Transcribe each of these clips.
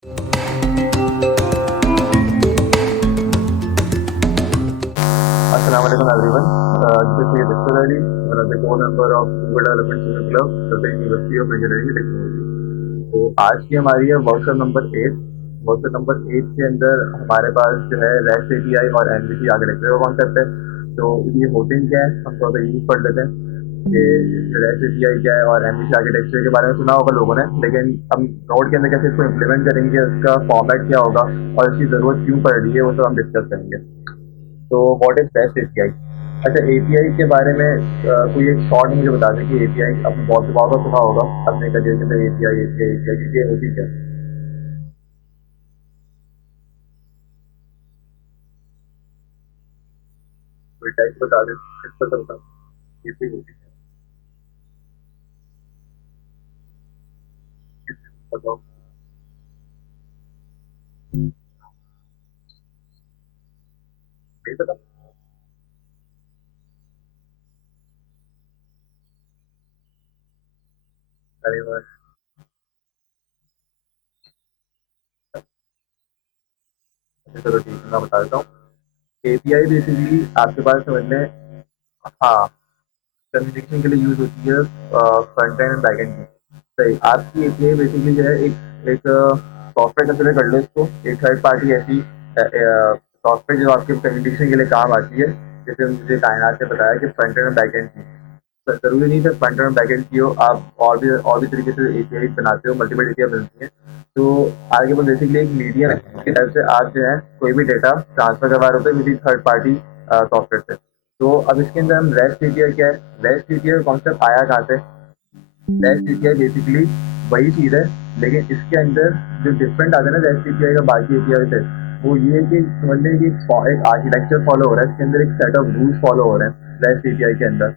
Assalamu alaikum everyone. This is Dr. Ali, one of the core member of Google Development Student Club at the University of Engineering and Technology. तो आज की हमारी है workshop number 8। Workshop number 8 के अंदर हमारे पास जो है रेस्ट एपीआई और एमवीसी आर्किटेक्चर का कॉन्सेप्ट है। तो ये होते हैं क्या है, हम थोड़ा सा यूज पढ़ लेते हैं कि रेस्ट एपीआई क्या है और एमवीसी आर्किटेक्चर के बारे में सुना होगा लोगों ने, लेकिन हम नोड के अंदर कैसे इसको इम्प्लीमेंट करेंगे, उसका फॉर्मेट क्या होगा और इसकी ज़रूरत क्यों पड़ रही है, वो सब हम डिस्कस करेंगे। तो व्हाट इज बेस्ट एपीआई? अच्छा, एपीआई के बारे में कोई एक शॉर्ट मुझे बता दें कि एपीआई आपने बहुत बार सुना होगा अपने करियर के अंदर, एपीआई एपीआई एपीआई ये होती क्या? कोई टाइप बता दें, किस पर बता, एपीआई होती क्या, किस बताओ। नहीं पता? अरे वाह। अच्छा, चलो ठीक है, मैं बता देता हूँ। एपीआई बेसिकली आपके पास समझ में, हाँ, कम्युनिकेशन के लिए यूज होती है front end and back and की। सही, आपकी एपीआई बेसिकली जो है एक सॉफ्टवेयर कंसिडर कर लो इसको, एक थर्ड पार्टी ऐसी सॉफ्टवेयर जो आपके कम्युनिकेशन के लिए काम आती है। जैसे मुझे कायनात ने बताया कि फ्रंट एंड और बैक एंड की, तो जरूरी नहीं सिर्फ फ्रंट एंड और बैक एंड की हो, आप और भी तरीके से एपीआई बनाते हो, मल्टीपल एपीआई मिलती है। तो आगे वो बेसिकली एक मीडियम है की तरफ से आप जो है कोई भी डेटा ट्रांसफर करवा रहे होते हैं विद थर्ड पार्टी सॉफ्टवेयर से। तो अब इसके अंदर हम रेस्ट एपीआई क्या है, रेस्ट एपीआई कॉन्सेप्ट आया कहाँ से? रेस्ट एपीआई बेसिकली वही चीज़ है, लेकिन इसके अंदर जो डिफरेंट आता है ना रेस्ट एपीआई का बाकी एपीआई से, वो ये है कि समझ लें कि एक आर्किटेक्चर फॉलो हो रहा है, इसके अंदर एक सेट ऑफ रूल्स फॉलो हो रहे हैं रेस्ट एपीआई के अंदर।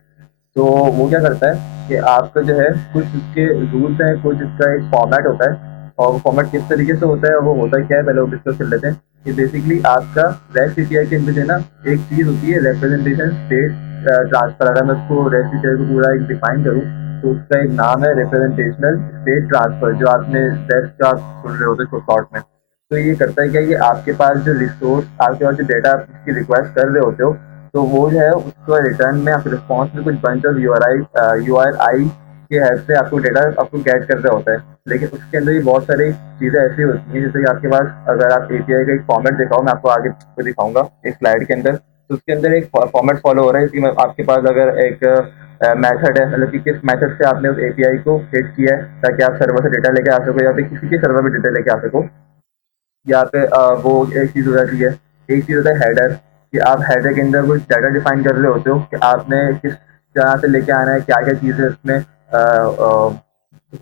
तो वो क्या करता है कि आपका जो है कुछ उसके रूल्स हैं, कुछ इसका एक फॉर्मेट होता है। और फॉर्मेट किस तरीके से होता है, वो होता है क्या है, पहले वो डिस्कस कर लेते हैं। कि बेसिकली आपका रेस्ट एपीआई के अंदर जो है ना, एक चीज़ होती है रिप्रेजेंटेशन स्टेट ट्रांसफर। अगर मैं उसको रेस्ट एपीआई को पूरा एक डिफाइन करूँ, तो उसका एक नाम है रिप्रेजेंटेशनल स्टेट ट्रांसफर, जो आपने रेस्ट का सुन रहे होते शॉर्ट में। तो ये करता है क्या, ये आपके पास जो रिसोर्स, आपके पास जो डेटा आप उसकी रिक्वेस्ट कर रहे होते हो, तो वो जो है उसको रिटर्न में आपके रिस्पॉन्स में कुछ बंच ऑफ यूआरआई के हेल्प से आपको डेटा आपको गेट कर रहा होता है। लेकिन उसके अंदर भी बहुत सारी चीज़ें ऐसी होती हैं, जैसे कि आपके पास अगर आप एपीआई का एक फॉर्मेट दिखाओ, मैं आपको आगे को दिखाऊंगा एक स्लाइड के अंदर, तो उसके अंदर एक फॉर्मेट फॉलो हो रहा है कि आपके पास अगर एक मेथड है, मतलब कि किस मेथड से आपने उस एपीआई को हिट किया है ताकि आप सर्वर से डेटा लेके आ सको, या फिर किसी के सर्वर में डेटा लेके आ सको। यहाँ पे वो एक चीज़ हो जाती है। एक चीज़ होता है हेडर, कि आप हेडर के अंदर कुछ डाटा डिफाइन कर रहे होते हो कि आपने किस तरह से लेके आना है, क्या क्या चीज़ें उसमें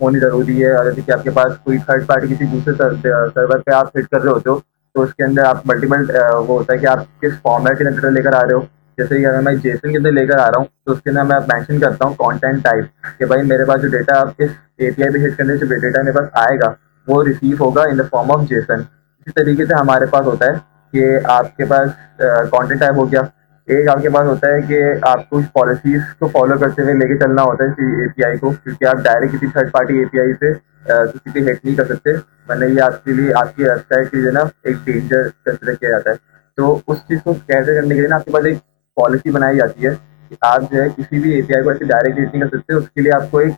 होनी ज़रूरी है। और जैसे कि आपके पास कोई थर्ड पार्टी किसी दूसरे सर्वर पे आप हिट कर रहे होते हो, तो उसके अंदर आप मल्टीपल वो होता है कि आप किस फॉर्मेट के अंदर डाटा लेकर आ रहे हो। जैसे कि अगर मैं जेसन के अंदर लेकर आ रहा हूँ, तो उसके अंदर मैं मेंशन करता हूँ कंटेंट टाइप, कि भाई मेरे पास जो डेटा आप इस एपीआई पे हिट करने से डेटा मेरे पास आएगा, वो रिसीव होगा in the form of Jason. इसी तरीके से हमारे पास होता है कि आपके पास कंटेंट टाइप हो गया। एक आपके पास होता है कि आपको कुछ पॉलिसीज को फॉलो करते हुए लेके चलना होता है एपीआई को, क्योंकि आप डायरेक्ट किसी थर्ड पार्टी एपीआई से किसी पे हैक नहीं कर सकते, वरना ये आपके लिए, आपकी वेबसाइट के लिए ना एक डेंजर कंसिडर किया जाता है। तो उस चीज़ को कैसे करने के लिए ना आपके पास एक पॉलिसी बनाई जाती है कि आप जो है किसी भी एपीआई को ऐसे डायरेक्ट यूज नहीं कर सकते। उसके लिए आपको एक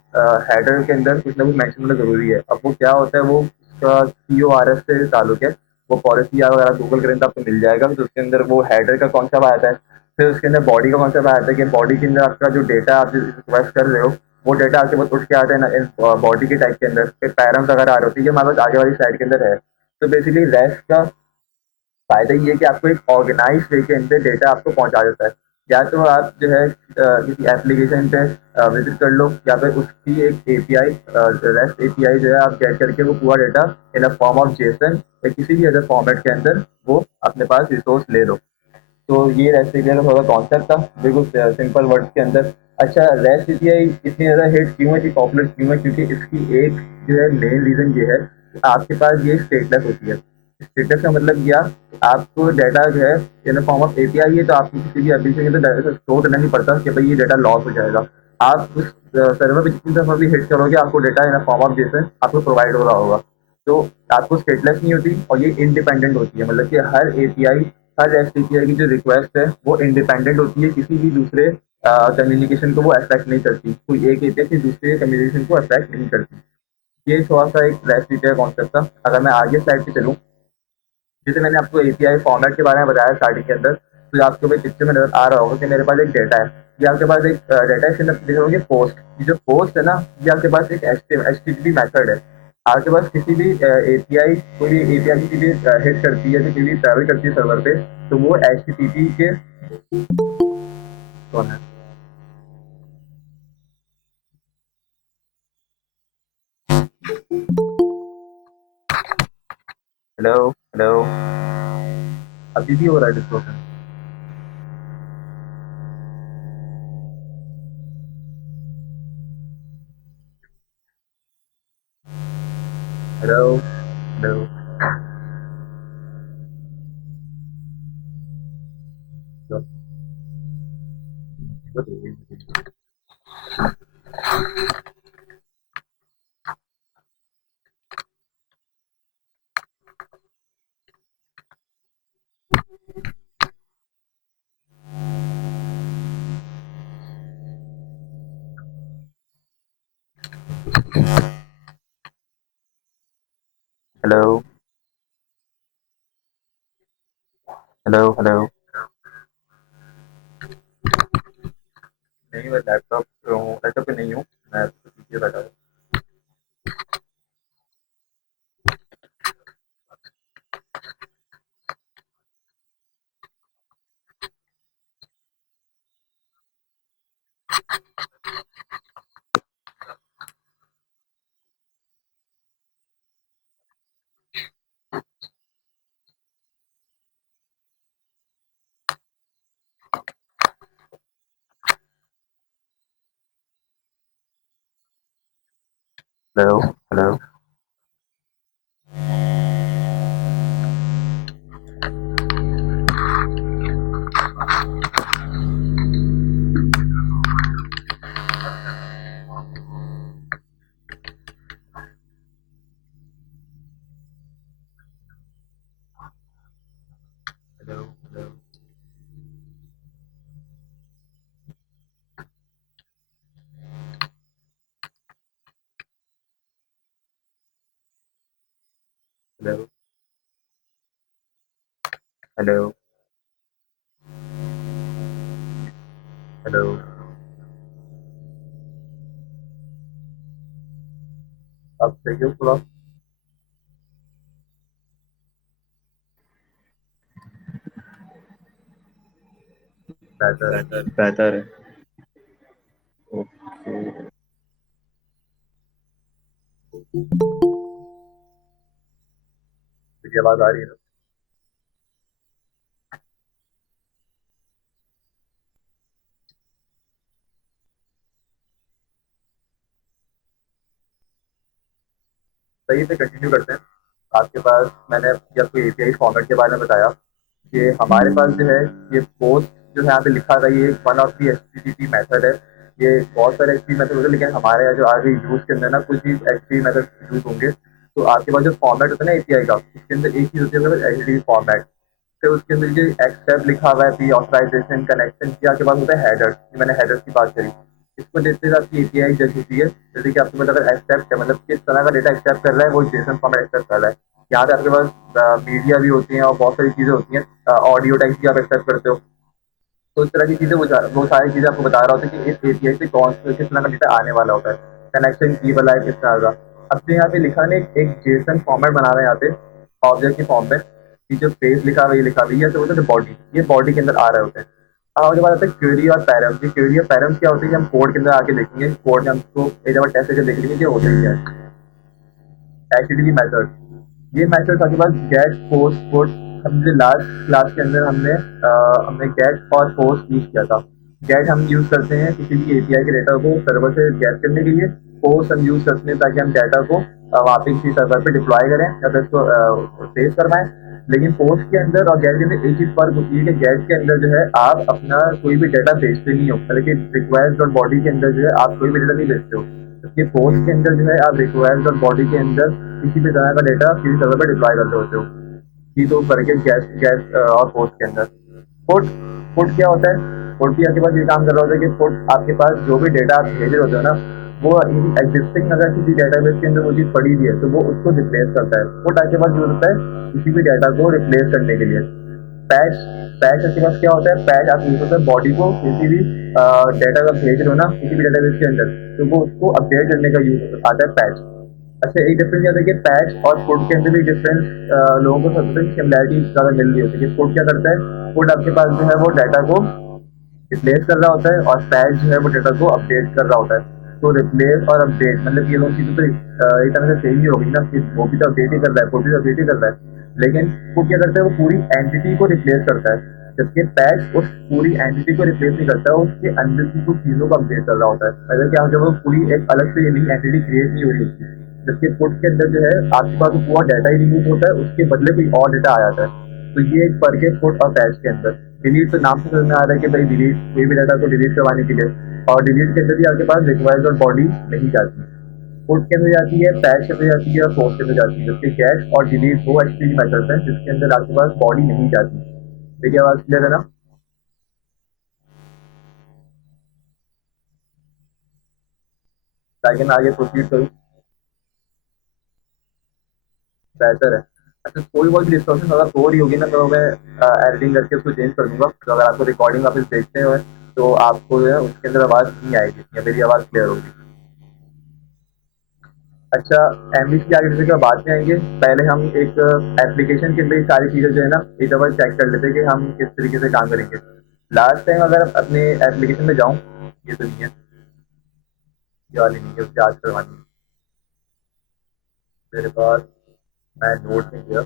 हेडर के अंदर कुछ ना कुछ मैंशन होना जरूरी है। अब वो क्या होता है, वो उसका CORS से ताल्लुक है। वो पॉलिसी अगर आप गूगल करें तो आपको मिल जाएगा, तो उसके अंदर वो हेडर का कॉन्सेप्ट आता है। फिर उसके अंदर बॉडी का कॉन्सेप्ट आता है कि बॉडी के अंदर आपका जो डेटा आप रिक्वेस्ट कर रहे हो, वो डेटा आपके पास उठ के आता है ना बॉडी के टाइप के अंदर पैरम्स अगर आ रहे होती है, जो हमारे पास आगे वाली साइड के अंदर है। तो बेसिकली रेस्ट का फायदा ये है कि आपको एक ऑर्गेनाइज वे के अंदर डेटा आपको पहुंचा देता है। या तो आप जो है किसी एप्लीकेशन पे विजिट कर लो, या फिर उसकी एक एपीआई, रेस्ट एपीआई जो है आप गेट करके वो पूरा data in a form of Jason या किसी भी अदर फॉर्मेट के अंदर वो अपने पास रिसोर्स ले लो। तो ये रेस्ट एपीआई का थोड़ा कॉन्सेप्ट था, बिल्कुल सिंपल वर्ड्स के अंदर। अच्छा, रेस्ट एपीआई इतनी ज़्यादा हिट क्यों है, इतनी पॉपुलर क्यों है? क्योंकि इसकी एक जो है मेन रीज़न ये है कि आपके पास ये स्टेटलेस होती है। स्टेटस का मतलब क्या, आपको डाटा जो है इन फॉर्म ऑफ एपीआई है, तो आपको किसी भी एप्लीकेशन के अंदर स्टोर करना नहीं पड़ता कि भाई ये डाटा लॉस हो जाएगा। आप उस सर्वर पे जितनी दफ़ा भी हिट करोगे, आपको data in form of Jason आपको प्रोवाइड हो रहा होगा। तो आपको स्टेटलेस नहीं होती और ये इंडिपेंडेंट होती है, मतलब कि हर एपीआई, हर एसटीपीआई की जो रिक्वेस्ट है वो इंडिपेंडेंट होती है, किसी भी दूसरे कम्युनिकेशन को वो अफेक्ट नहीं करती, कोई एक एपीआई किसी दूसरे कम्युनिकेशन को अफेक्ट नहीं करती। ये थोड़ा सा एक रेस्ट एपीआई कॉन्सेप्ट था। अगर मैं आगे स्लाइड पे चलूँ, जैसे मैंने आपको एपीआई फॉर्मेट के बारे में बताया स्टार्टिंग के अंदर, तो ये आपको पिक्चर में नजर आ रहा होगा कि मेरे पास एक डेटा है। ये आपके पास एक डेटा है, इसके अंदर देख रहे पोस्ट, ये जो पोस्ट है ना, ये आपके पास एक एचटीटीपी मेथड है। आपके पास किसी भी एपीआई, कोई एपीआई किसी भी हिट करती है, किसी भी ट्रैवल करती है सर्वर पे, तो वो एचटीटीपी के कौन है। हेलो हेलो, अभी भी हो रहा है discussion. Hello hello. Hello hello hello. नहीं, मैं लैपटॉप पे हूँ, लैपटॉप पे नहीं हूँ, मैं तो पीछे बैठा हूँ। Hello hello. Hello hello. Hello hello hello. अब सही हो थोड़ा। बेहतर है। बेहतर है। मेरी आवाज आ रही है ना। सही से कंटिन्यू करते हैं। आपके पास मैंने आपको एपीआई फॉर्मेट के बारे में बताया कि हमारे पास जो है, ये पोस्ट जो है यहाँ पे लिखा था, ये one of the HTTP method है। ये बहुत सारे एचटीटीपी मेथड होते हैं, लेकिन हमारे यहाँ जो आज यूज के अंदर ना कुछ ही एचटीटीपी मेथड यूज होंगे। तो आपके पास जो फॉर्मेट होता है ना एपीआई का, उसके अंदर एक चीज होती है एचटीटीपी फॉर्मेट। फिर उसके अंदर ये एक्सेप्ट लिखा हुआ है, प्री ऑथराइजेशन, कनेक्शन किया के बाद होता है हेडर्स, मैंने हेडर्स की बात करी। इसको देखते हुए आपकी एपीआई जज होती है, जैसे कि आपके पास अगर एक्सेप्ट है, मतलब किस तरह का डेटा एक्सेप्ट कर रहा है, वो जेसन फॉर्मेट एक्सेप्ट कर रहा है। यहाँ पे आपके पास मीडिया भी होती है और बहुत सारी चीजें होती हैं, ऑडियो टैक्स भी आप एक्सेप्ट करते हो। तो इस तरह की चीजें, वो सारी चीजें आपको बता रहा होता है कि इस एपीआई से कौन किस तरह का डेटा आने वाला होता है, कनेक्शन की वाला है किस तरह का। अब तो यहाँ पे लिखा है एक जेसन फॉर्मेट बना रहे हैं यहाँ पे ऑब्जेक्ट की फॉर्म में। ये जो फेस लिखा हुआ है, ये लिखा हुआ है, ये तो होता है बॉडी, ये बॉडी के अंदर आ रहे होते हैं। अब उसके बाद आता है क्वेरी और पैरम्स। ये क्वेरी और पैरम्स क्या होती है, हम कोड के अंदर आके देखेंगे, कोड में हमको एक बार टेस्ट करके देख लेंगे कि होता ही क्या है। एचटीटीपी मेथड, ये मेथड आपके पास गेट पोस्ट पुट। हमने लास्ट क्लास के अंदर हमने गेट और पोस्ट यूज किया था। गेट हम यूज करते हैं किसी भी एपीआई के डेटा को सर्वर से गेट करने के लिए। पोस्ट हम यूज करते हैं ताकि हम डेटा को वहाँ पे किसी सर्वर पे डिप्लॉय करें या फिर इसको सेव करवाएं। लेकिन पोस्ट के अंदर और गेट के अंदर एक चीज फर्क होती है कि गेट के अंदर जो है आप अपना कोई भी डेटा भेजते नहीं हो, लेकिन रिक्वेस्ट और बॉडी के अंदर जो है आप कोई भी डेटा नहीं भेजते हो। जबकि पोस्ट के अंदर जो है आप रिक्वेस्ट और बॉडी के अंदर किसी भी तरह का डेटा किसी सर्वर पर डिप्लॉय करते होते हो, ये तो करके गैस गैस और पोस्ट के अंदर पुट पुट क्या होता है? पुट भी आपके पास ये काम कर रहा होता है कि पुट आपके पास जो भी डेटा आप भेज रहे होते हो ना, वो एग्जिस्टिंग अगर किसी डेटाबेस के अंदर वो चीज पड़ी हुई है तो वो उसको रिप्लेस करता है। पुट आपके पास यूज होता है किसी भी डेटा को रिप्लेस करने के लिए। पैच पैच आपके पास क्या होता है? पैच आप यूज होता है बॉडी को किसी भी डेटा का भेज रहे हो ना किसी भी डेटाबेस के अंदर, तो वो उसको अपडेट करने का यूज आता है पैच। अच्छा, एक डिफरेंस क्या होता है कि पैच और पुट के अंदर भी डिफरेंस लोगों को सबसे सिमिलैरिटी ज़्यादा मिल रही होती है कि पुट क्या करता है? पुट आपके पास जो है वो डाटा को रिप्लेस कर रहा होता है और पैच जो है वो डेटा को अपडेट कर रहा होता है। तो रिप्लेस और अपडेट मतलब ये दोनों चीज़ें तो एक तरह से सेम ही होगी ना कि वो भी तो अपडेट ही कर रहा है, पुट भी तो अपडेट ही कर रहा है। लेकिन पुट क्या करता है? वो पूरी एंटिटी को रिप्लेस करता है, जबकि पैच उस पूरी एंटिटी को रिप्लेस नहीं करता है, उसके अंदर की कुछ चीज़ों को अपडेट कर रहा होता है। मतलब कि आप जब वो पूरी एक अलग से नई एंटिटी क्रिएट नहीं हो रही उसकी, जबकि पुट के अंदर जो है आपके पास वो पूरा डाटा ही रिमूव होता है, उसके बदले कोई और डाटा आ जाता है। तो ये एक फर्क है पुट और पैच के अंदर। डिलीट तो नाम से समझ में आ रहा है कि भाई डिलीट कोई भी डाटा को डिलीट करवाने के लिए, और डिलीट के अंदर भी आपके पास रिक्वायर्ड और बॉडी नहीं जाती। पुट के अंदर जाती है, पैच के अंदर जाती है और सोर्स के अंदर जाती है, जबकि कैश और डिलीट वो एक्चुअली मेथड्स हैं जिसके अंदर आपके पास बॉडी नहीं जाती। मेरी आवाज क्लियर है ना? ताकि मैं आगे प्रोसीड करूँ, बेहतर है। अच्छा, कोई बहुत डिस्टॉर्शन अगर हो रही होगी ना तो मैं एडिटिंग करके उसको चेंज कर दूंगा, तो अगर आपको रिकॉर्डिंग वापस देखते हो तो आपको जो है उसके अंदर आवाज़ नहीं आएगी या मेरी आवाज़ क्लियर होगी। अच्छा, एमबीसी की आगे जैसे कि बात में आएंगे, पहले हम एक एप्लीकेशन के अंदर ये सारी चीज़ें जो है ना एक दफ़ा चेक कर लेते हैं कि हम किस तरीके से काम करेंगे। लास्ट टाइम अगर अपने एप्लीकेशन में जाऊँ, ये तो नहीं है, ये वाली नहीं है, उससे आज करवानी है मेरे पास। मैं नोट में गया।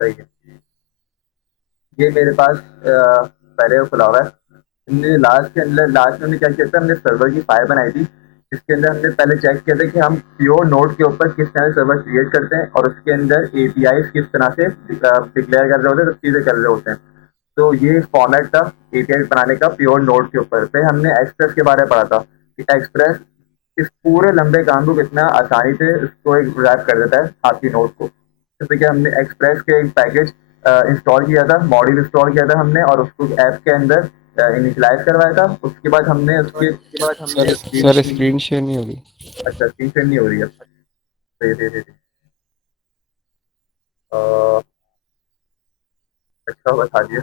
सही है, ये मेरे पास पहले वो खुला हुआ है। हमने लास्ट में हमने क्या किया था? हमने सर्वर की फाइल बनाई थी जिसके अंदर हमने पहले चेक किया था कि हम प्योर नोड के ऊपर किस तरह से सर्वर क्रिएट करते हैं और उसके अंदर एपीआई किस तरह से डिक्लेयर कर रहे होते हैं, सब चीज़ें कर रहे होते हैं। तो ये फॉर्मेट था एपीआई बनाने का प्योर नोड के ऊपर। फिर हमने एक्सप्रेस के बारे में पढ़ा था कि एक्सप्रेस इस पूरे लंबे काम को कितना आसानी से इसको एक रैप कर देता है आपकी नोड को। जैसे कि हमने एक्सप्रेस के एक पैकेज इंस्टॉल किया था, मॉड्यूल इंस्टॉल किया था हमने और उसको ऐप के अंदर इनिशियलाइज करवाया था। उसके बाद हमने उसके सर सर स्क्रीन शेयर नहीं होगी। अच्छा, स्क्रीन शेयर नहीं हो रही है? दे दे दे दे। अ, अच्छा बता दिया।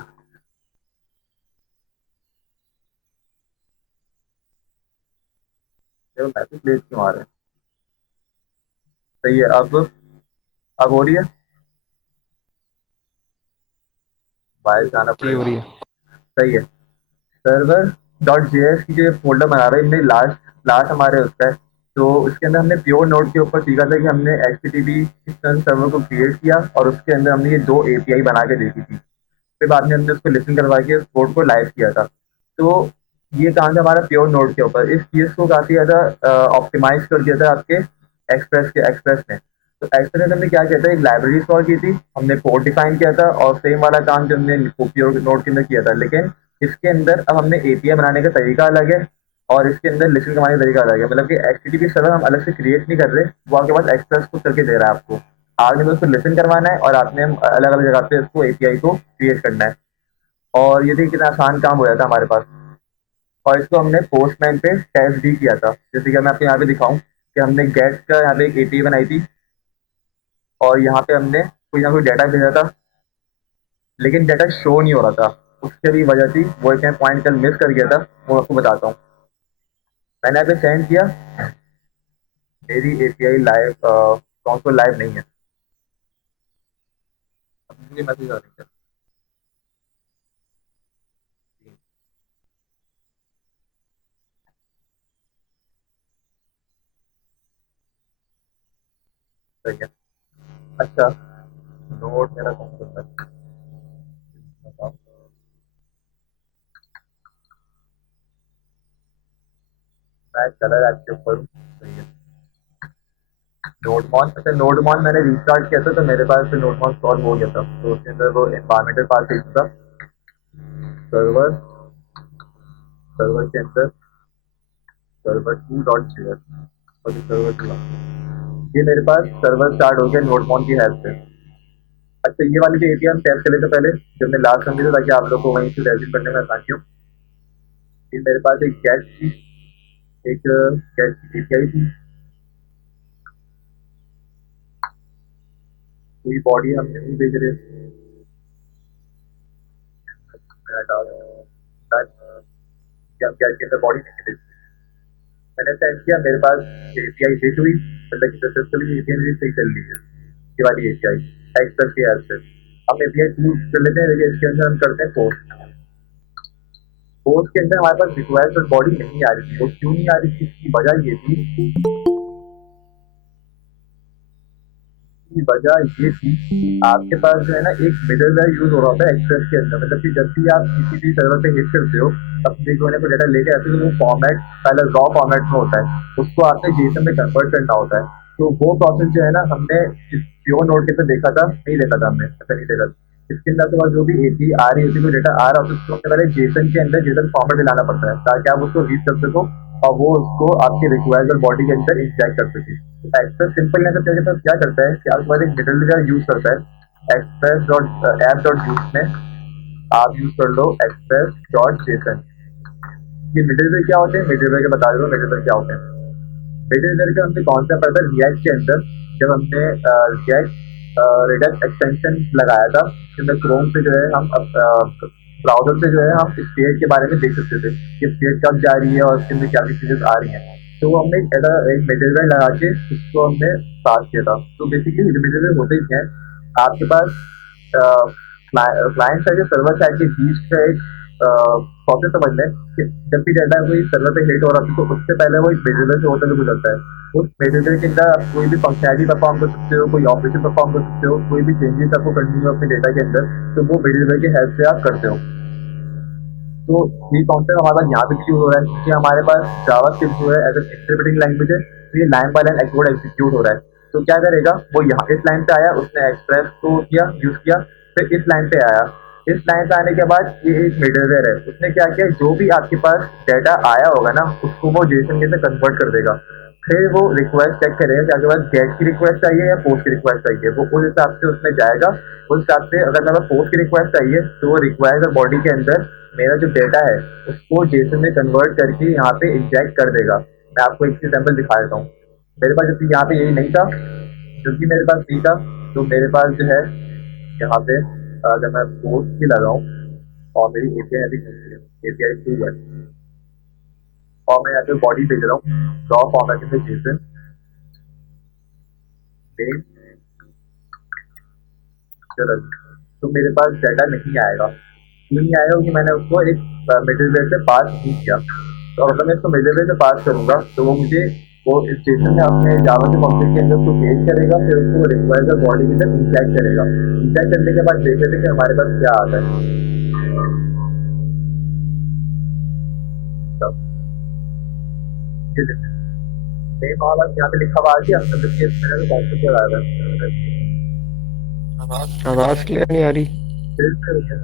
चलो, मैसेज प्लेस क्यों आ रहे हैं? सही है, अब हो रही है। बाहर जाना की हो पड़ेगा। रही है। सही है। सर्वर डॉट जेएस की जो फोल्डर बना रहे हैं हमने, लास्ट लास्ट हमारे उसका है। तो उसके अंदर हमने प्योर नोड के ऊपर सीखा था कि हमने एचटीटीपी इस तरह से सर्वर को क्रिएट किया और उसके अंदर हमने ये दो एपीआई बना के देखी थी। फिर बाद में हमने उसको लिसन करवा के उस कोड को लाइव किया था। तो ये काम था हमारा प्योर नोड के ऊपर। इस चीज़ को काफ़ी ज़्यादा ऑप्टिमाइज कर दिया था आपके एक्सप्रेस ने। तो एक्सप्रेस में हमने क्या किया था? एक लाइब्रेरी इंस्टॉल की थी, हमने कोड डिफाइन किया था और सेम वाला काम जो हमने प्योर नोड के अंदर किया था, लेकिन इसके अंदर अब हमने एपीआई बनाने का तरीका अलग है और इसके अंदर लिसन करवाने का तरीका अलग है। मतलब कि एचटीटीपी सर्वर हम अलग से क्रिएट नहीं कर रहे, वो आपके पास एक्सप्रेस खुद करके दे रहा है आपको। आपने बस उसको लिसन करवाना है और आपने अलग अलग जगह पे उसको एपीआई को क्रिएट करना है। और ये देखिए कितना आसान काम हो जाता है हमारे पास। और इसको हमने पोस्टमैन पे टेस्ट भी किया था, जैसे कि मैं आपको यहाँ पे दिखाऊं कि हमने गेट का यहाँ पे एक एपीआई बनाई थी और यहाँ पे हमने कोई ना कोई डाटा भेजा था, लेकिन डाटा शो नहीं हो रहा था। उसके भी वजह थी, वो एक पॉइंट कल मिस कर गया था, वो आपको बताता हूँ। मैंने यहाँ पे सेंड किया, मेरी एपीआई लाइव कौन सा लाइव नहीं है। अब मुझे मैसेज आ रही है। सही है। अच्छा, नोट मेरा कौन सा है? बताओ। मैं कलर ऐप के ऊपर हूँ। सही है। नोडमॉन, अच्छा नोडमॉन मैंने रिस्टार्ट किया था तो मेरे पास से नोडमॉन सॉल्व हो गया था, तो उसके अंदर वो एनवायरमेंटल पार्ट चाहिए था। सर्वर, सर्वर के अंदर सर्वर टू डॉट शेयर, और सर्वर टू, ये मेरे पास सर्वर स्टार्ट हो गया नोडमॉन की हेल्प से। अच्छा ये वाली जो एपीआई हम टेस्ट कर लेते पहले, जो हमने लास्ट समझी था, ताकि आप लोग को वहीं से रेज्यूम करने में आसानी हो। ये मेरे पास एक गेट थी, एक गेट एपीआई थी, कोई बॉडी हम नहीं भेज रहे, मैं हटा रहा हूँ कि हम गेट के अंदर बॉडी नहीं भेज, मैंने सेंड किया, मेरे पास एपीआई हिट हुई, मतलब कि सक्सेसफुली एपीआई सही चल रही है ये वाली एपीआई एक्सप्रेस के हेल्प से। हम एपीआई टू कर लेते हैं, लेकिन इसके अंदर हम करते हैं पोस्ट। पोस्ट के अंदर हमारे पास रिक्वायर्ड बॉडी नहीं आ रही थी, वो क्यों नहीं आ रही थी, इसकी वजह ये थी, की वजह ये थी, आपके पास जो है ना एक मिडलवेयर यूज हो रहा होता है एक्सप्रेस के अंदर, मतलब कि जब भी आप किसी भी सर्वर पे हिट करते हो, अपने जो है ना कोई डेटा लेके आते हो, तो वो फॉर्मेट पहले रॉ फॉर्मेट में होता है, उसको आपने जेसन में कन्वर्ट करना होता है। तो वो प्रोसेस जो है ना हमने प्योर नोट के पे देखा था, नहीं देखा था हमने, ऐसा नहीं देखा। इसके अंदर के बाद जो भी एपी आ रही होती है, कोई डेटा आ रहा होता है, उसको हमने पहले जेसन के अंदर जेसन फॉर्मेट में लाना पड़ता है, ताकि आप उसको रीड कर सको और वो उसको आपके रिक्वायर्ड बॉडी के अंदर इंजेक्ट कर सके। एक्सप्रेस सिंपल नेचर के पास क्या करता है कि आपके पास एक मिडलवेयर यूज करता है, express dot app dot use में आप यूज कर लो एक्सप्रेस डॉट जेसन। ये मिडलवेयर क्या होते हैं, मिडलवेयर के बता दो मिडलवेयर क्या होते हैं। मिडलवेयर का हमने कौन सा पढ़ा था रिएक्ट के अंदर, जब हमने रिएक्ट रिडक्ट एक्सटेंशन लगाया था, जिसमें क्रोम से जो है हम ब्राउजर से जो है हम स्टेट के बारे में देख सकते थे कि स्टेट कब जा रही है और उसके अंदर क्या क्या चीजें आ रही हैं। तो वो हमने एक मिडलवेयर लगा के उसको हमने स्टार्ट किया था। तो बेसिकली मिडलवेयर होते ही हैं, आपके पास क्लाइंट साइड या सर्वर साइड के बीच का एक प्रोसेस समझ लें कि जब भी डाटा कोई सर्वर पे हिट हो रहा है, तो उससे पहले वो एक मिडलवेयर से होता हुआ गुजरता है। उस मिडलवेयर के अंदर आप कोई भी फंक्शनैलिटी परफॉर्म कर सकते हो, कोई ऑपरेशन परफॉर्म कर सकते हो, कोई भी चेंजेस आपको करनी हो अपने डेटा के अंदर, तो वो मिडलवेयर की हेल्प से आप करते हो। तो ये कॉन्सेप्ट हमारे पास यहाँ पे भी यूज हो रहा है, क्योंकि हमारे पास जावास्क्रिप्ट जो है एज इंटरप्रेटिंग लैंग्वेज है, तो ये line by line code execute हो रहा है। तो क्या करेगा वो, यहाँ इस लाइन पे आया, उसने एक्सप्रेस को किया यूज किया, फिर इस लाइन पे आया, इस लाइन पे आने के बाद ये एक मिडलवेयर है, उसने क्या किया, जो भी आपके पास डाटा आया होगा ना उसको वो जेसन के अंदर कन्वर्ट कर देगा। फिर वो रिक्वेस्ट चेक करेगा कि आपके पास गेट की रिक्वेस्ट चाहिए या पोस्ट की रिक्वेस्ट चाहिए, वो उस हिसाब से उसमें जाएगा। उस हिसाब से अगर मेरे पोस्ट की रिक्वेस्ट चाहिए तो वो रिक्वायर्ड बॉडी के अंदर मेरा जो डेटा है उसको जेसन में कन्वर्ट करके यहाँ पे इंजेक्ट कर देगा। मैं आपको एक एग्जाम्पल दिखा देता हूँ। मेरे पास जब यहाँ पे यही नहीं था, क्योंकि मेरे पास नहीं था, तो मेरे पास जो है यहाँ पे अगर मैं पोस्ट भी लगाऊं और मेरी एपीआई अभी एपीआई टू है, और मैं यहाँ पे बॉडी भेज रहा हूँ रॉ फॉर्मेट में जेसन मेन, तो मेरे पास डाटा नहीं आएगा। क्यों नहीं आएगा, क्योंकि मैंने उसको एक मिडिलवेयर से पास नहीं किया। तो अगर मैं इसको मिडिलवेयर से पास करूंगा तो वो मुझे वो स्टेशन में अपने जावा के ऑब्जेक्ट के अंदर उसको पेश करेगा, फिर उसको रिक्वायर्ड बॉडी के अंदर इंजेक्ट करेगा। इंजेक्ट करने के बाद देख लेते हैं कि हमारे पास क्या आता है। तब ये देखते हैं, सेम हमारे पास यहाँ पे लिखा हुआ आ गया, मतलब कि मैंने तो कॉन्सेप्ट लगाया था, आवाज क्लियर नहीं आ रही। फिर से हो गया।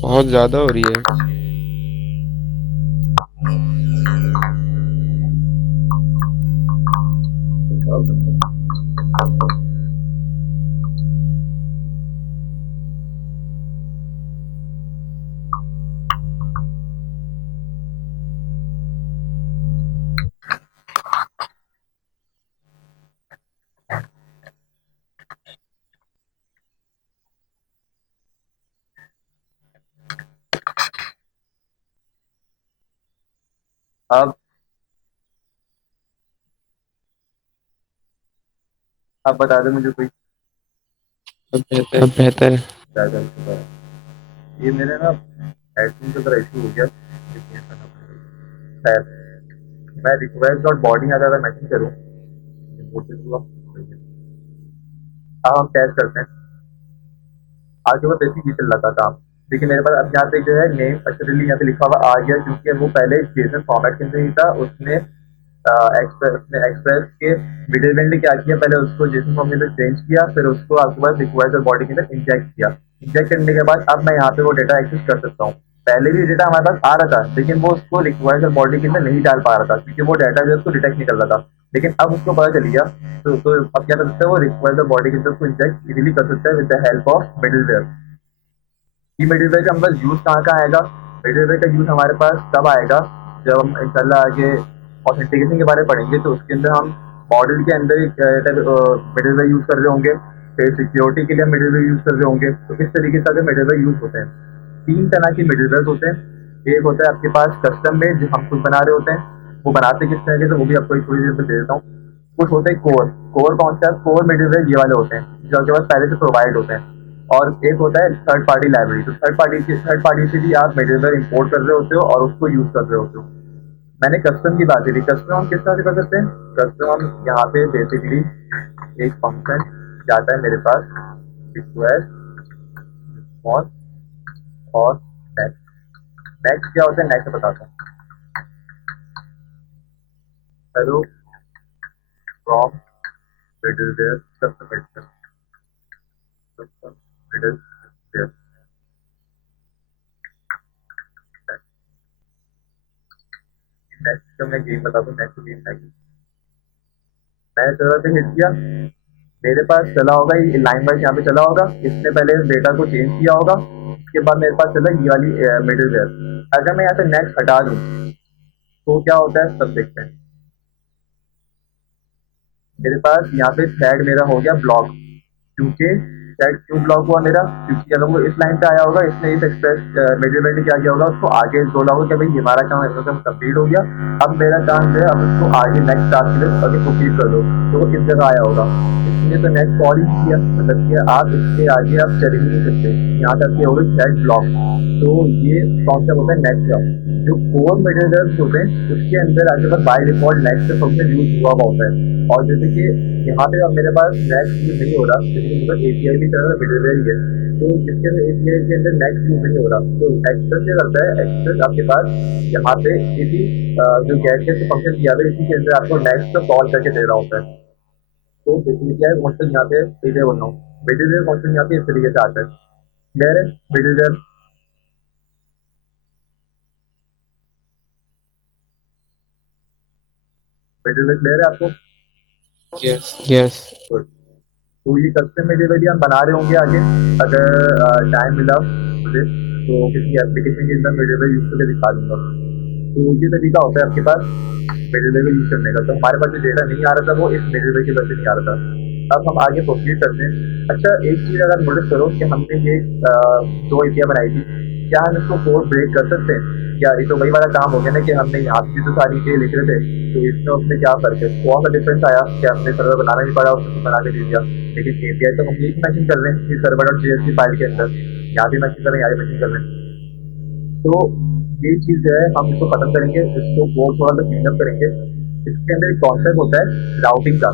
बहुत ज्यादा हो रही है। अब अब बता दो मुझे कोई अब बेहतर है। ज्यादा अच्छा है। ये मेरे ना हेडफोन का थोड़ा इशू हो गया, इसलिए करना पड़ेगा। खैर, मैं रिक्वेस्ट डॉट बॉडी अगर मैसेज करूँ, नोटिस हुआ, अब हम टेस्ट करते हैं। आगे बस ऐसी ही चल रहा था काम। देखिए मेरे पास अब यहाँ पे जो है नेम अक्षरली यहाँ पे लिखा हुआ आ गया, क्योंकि वो पहले जेसन फॉर्मेट के अंदर ही था। उसने एक्सप्रेस के मिडिलमैन ने क्या किया, पहले उसको जेसन फॉर्म के अंदर चेंज किया, फिर उसको आपके पास रिक्वायर्ड बॉडी के अंदर इंजेक्ट किया। इंजेक्ट करने के बाद अब मैं यहाँ पे वो डेटा एक्सेस कर सकता हूँ। पहले भी डेटा हमारे पास आ रहा था, लेकिन वो उसको रिक्वायर्ड बॉडी के अंदर नहीं डाल पा रहा था, क्योंकि वो डेटा जो है उसको डिटेक्ट नहीं कर रहा था। लेकिन अब उसको पता चल गया, तो अब क्या कर सकता है, वो रिक्वायर्ड बॉडी के अंदर उसको इंजेक्ट इजीली कर सकता है with the help of middleware. ये मिडिलवेयर का हमारे पास यूज कहाँ का आएगा? मिडिलवेयर का यूज हमारे पास कब आएगा, जब हम इंशाल्लाह आगे ऑथेंटिकेशन के बारे में पढ़ेंगे, तो उसके अंदर हम मॉडल के अंदर एक मिडिलवेयर यूज कर रहे होंगे, फिर सिक्योरिटी के लिए हम मिडिलवेयर यूज कर रहे होंगे। तो इस तरीके से अगर मिडिलवेयर यूज होते हैं, तीन तरह के मिडिलवेयर होते हैं। एक होता है आपके पास कस्टम मेड, जो हम खुद बना रहे होते हैं। वो बनाते किस तरह के, तो वो भी आपको एक थोड़ी देर में दे देता हूँ। कुछ होते हैं कोर। कोर कौन सा है? कोर मिडिलवेयर ये वाले होते हैं जो आपके पास पहले से प्रोवाइड होते हैं। और एक होता है थर्ड पार्टी लाइब्रेरी। तो थर्ड पार्टी से भी आप मिडिलवेयर इंपोर्ट कर रहे होते हो और उसको यूज कर रहे होते हो। मैंने कस्टम की बात की थी। कस्टम हम किस तरह से कर सकते हैं? कस्टम हम यहाँ पे बेसिकली एक फंक्शन जाता है मेरे पास, रिक्वेस्ट रिस्पॉन्स और नेक्स्ट। नेक्स्ट क्या होता है? नेक्स्ट बताता हूँ। Hello from middleware custom middleware. Next का मैं गेम बता दूँ। नेक्स्ट गेम है, मैंने सर्वर पे हिट किया, मेरे पास चला होगा ये लाइन वाइज, यहाँ पे चला होगा। इसने पहले डेटा को चेंज किया होगा, उसके बाद मेरे पास चला ये वाली मिडिलवेयर। अगर मैं यहाँ से नेक्स्ट हटा दूँ तो क्या होता है, सब देखते हैं। मेरे पास यहाँ पे थ्रेड मेरा हो गया ब्लॉक। क्योंकि थ्रेड क्यों ब्लॉक हुआ मेरा? क्योंकि अगर वो इस लाइन पे आया होगा, इसने इस एक्सप्रेस मिडिलवेयर ने क्या किया होगा, उसको आगे बोला होगा कि भाई ये हमारा काम कंप्लीट हो गया, अब मेरा काम जो है अब उसको आगे नेक्स्ट टास्क के लिए आगे प्रोसीड कर दो। तो वो इस जगह आया होगा, इसलिए तो नेक्स्ट कॉल ही नहीं किया। मतलब कि आप इसके आगे आप चल ही नहीं सकते, यहाँ तक कि हो गई थ्रेड ब्लॉक। तो ये कॉन्सेप्ट होता है नेक्स्ट का। जो कोर मिडिलवेयर होते हैं उसके अंदर आपके पास by default next function use हुआ हुआ होता है। और जैसे कि यहाँ पे अब मेरे पास नेक्स्ट यूज नहीं हो रहा, क्योंकि मेरे पास एपीआई भी चल रहा है, मिडिलवेयर ही है। तो जिसके अंदर एपीआई के अंदर नेक्स्ट यूज नहीं हो रहा, तो एक्सप्रेस क्या करता है, एक्सप्रेस आपके पास यहाँ पे इसी जो गेट के फंक्शन किया हुआ है, इसी के अंदर आपको नेक्स्ट को कॉल करके दे रहा होता है। तो एपीआई फंक्शन यहाँ पे सीधे बोल रहा हूँ, मिडिलवेयर फंक्शन यहाँ पे इस तरीके से आता है। क्लियर है? मिडिलवेयर मिडिलवेयर क्लियर है आपको? Yes yes. Good. तो ये कस्टम मिडिलवेयर हम बना रहे होंगे आगे, अगर टाइम मिला मुझे तो किसी एप्लीकेशन के अंदर मिडिलवेयर यूज करके दिखा दूंगा। तो ये तरीका होता है आपके पास मिडिलवेयर यूज करने का। तो हमारे पास जो डेटा नहीं आ रहा था वो इस मिडिलवेयर की वजह से नहीं आ रहा था। अब हम आगे प्रोसीड करते हैं। अच्छा, एक चीज अगर नोटिस करो कि हमने ये दो एपीआई बनाई थी, क्या हम इसको कोड ब्रेक कर सकते हैं? या ये तो वही वाला काम हो गया ना कि हमने यहाँ भी तो सारी चीजें लिख रहे थे, तो इसमें उसमें क्या फर्क है, कौन सा डिफरेंस आया कि हमने सर्वर बनाना नहीं पड़ा, उसको बना के दे दिया। लेकिन एपीआई तो हम यही मैचिंग कर रहे हैं कि सर्वर डॉट जेएस की फाइल के अंदर यहाँ भी मैचिंग कर रहे हैं, यहाँ भी मैचिंग कर रहे हैं। तो ये चीज जो है हम इसको खत्म करेंगे, इसको कोड थोड़ा सा क्लीन अप करेंगे। इसके अंदर एक कॉन्सेप्ट होता है राउटिंग का।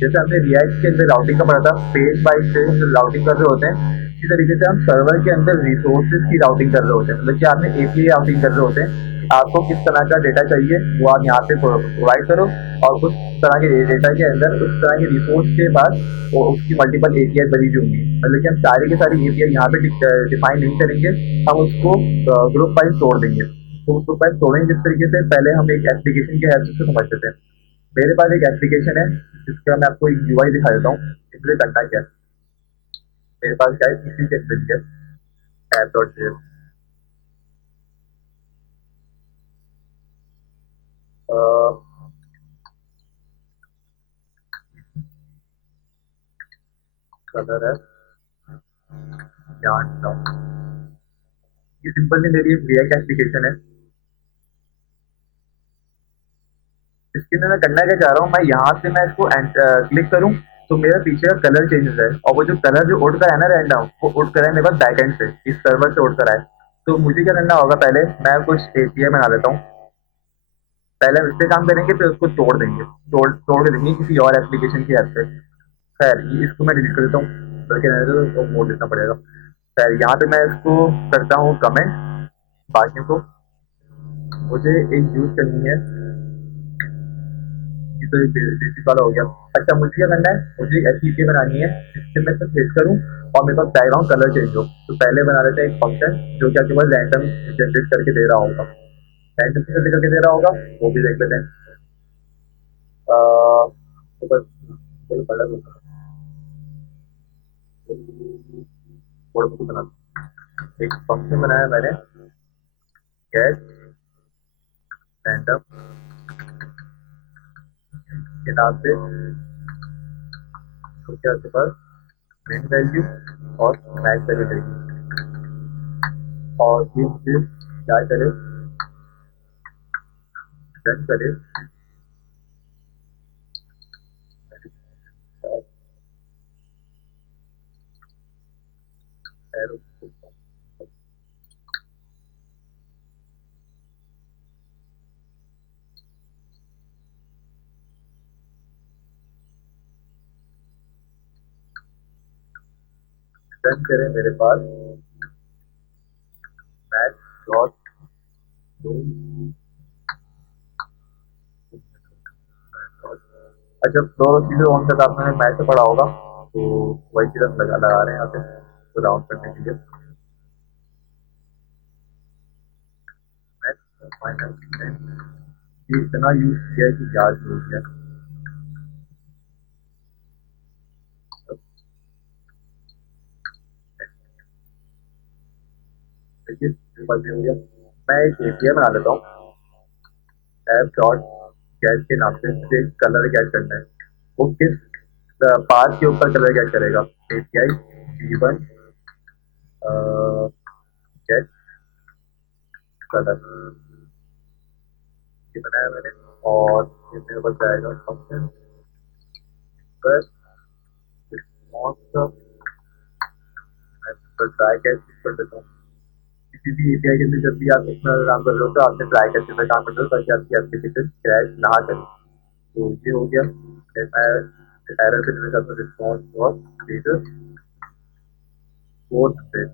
जैसे हमने रिएक्ट के अंदर राउटिंग का पढ़ा था, पेज बाय पेज हम जब राउटिंग कर रहे होते हैं, इसी तरीके से हम सर्वर के अंदर रिसोर्सेज की राउटिंग कर रहे होते हैं। मतलब कि आपने एपीआई राउटिंग कर रहे होते हैं, आपको किस तरह का डेटा चाहिए वो आप यहाँ पे प्रोवाइड करो, और उस तरह के डेटा के अंदर उस तरह के रिसोर्स के बाद वो उसकी मल्टीपल एपीआई बनी हुई होंगी। मतलब कि हम सारी के सारी एपीआई यहाँ पे डिफाइन नहीं करेंगे, हम उसको ग्रुप वाइज तोड़ देंगे। तो ग्रुप वाइज तोड़ेंगे जिस तरीके से, पहले हम एक एप्लीकेशन के हेल्प से समझ लेते हैं। मेरे पास एक एप्लीकेशन है जिसका मैं आपको एक यूआई दिखा देता हूँ, इसलिए करना क्या है। मेरे पास क्या है, इसी के अंदर ऐप डॉट जेएस कलर है, जान डाउन। ये सिंपल सी मेरी एक रिएक्ट एप्लीकेशन है। इसके अंदर मैं करना क्या चाह रहा हूँ, मैं यहाँ से मैं इसको क्लिक करूँ तो मेरा पीछे का कलर चेंजेस है, और वो जो कलर जो उड़ कर है ना रैंडम, वो उड़ कर है मेरे पास बैकएंड से, इस सर्वर से उड़ कर आए। तो मुझे क्या करना होगा, पहले मैं कुछ एपीआई बना लेता हूँ। पहले हम इस पे काम करेंगे, फिर उसको तोड़ देंगे, तोड़ के देंगे किसी और एप्लीकेशन की हेल्प से। खैर ये इसको मैं डिलीट कर देता हूँ, बल्कि रहने दो, तो मोड़ देना पड़ेगा। फिर यहाँ पे मैं इसको करता हूँ कमेंट बाकियों को। मुझे एक यूज करनी है, ये तो एक बेसिक वाला हो गया। अच्छा मुझे क्या करना है, मुझे एक ऐसी चीज़ बनानी है जिससे मैं इसे सेट करूँ और मेरे पास बैकग्राउंड कलर चेंज हो। तो पहले बना लेते हैं एक फंक्शन जो कि आपके पास रैंडम जनरेट करके दे रहा होगा। रैंडम कैसे करके दे रहा होगा वो भी देख लेते हैं। तो बस कोई बड़ा कोड बना, एक फंक्शन बनाया मैंने, गेट रैंडम के नाम से, तो क्या आपके पास मेन वैल्यू और मैक्स वैल्यू देगी। और ये मुझे क्या करे, रन करे, रन करें मेरे पास मैक्स डॉट अच्छा दोनों चीजें ऑन करता आपने मैच से पढ़ा होगा, तो वही चीज हम लगा रहे हैं यहाँ पे तो डाउन करने के लिए। मैक्स फाइनल ये इतना यूज किया है कि याद हो गया। देखिए मेरे पास ये हो गया। मैं एक एपीआई बना लेता हूँ ऐप डॉट कैच के नाम से, मुझे एक कलर कैच करना है। वो किस पाथ के ऊपर कलर कैच करेगा, एपीआई v1 कैच कलर, ये बनाया मैंने। और ये मेरे पास जाएगा फंक्शन पर रिस्पॉन्स, मैं ट्राई कैच कर देता हूँ। किसी भी एपीआई के अंदर जब भी आप इसमें काम कर रहे हो तो आपने ट्राई कैच में काम कर रहे हो ताकि आपकी एप्लीकेशन क्रैश ना करे। तो ये हो गया। फिर मैं एरर पे देना चाहता हूँ रिस्पॉन्स और स्टेटस 400।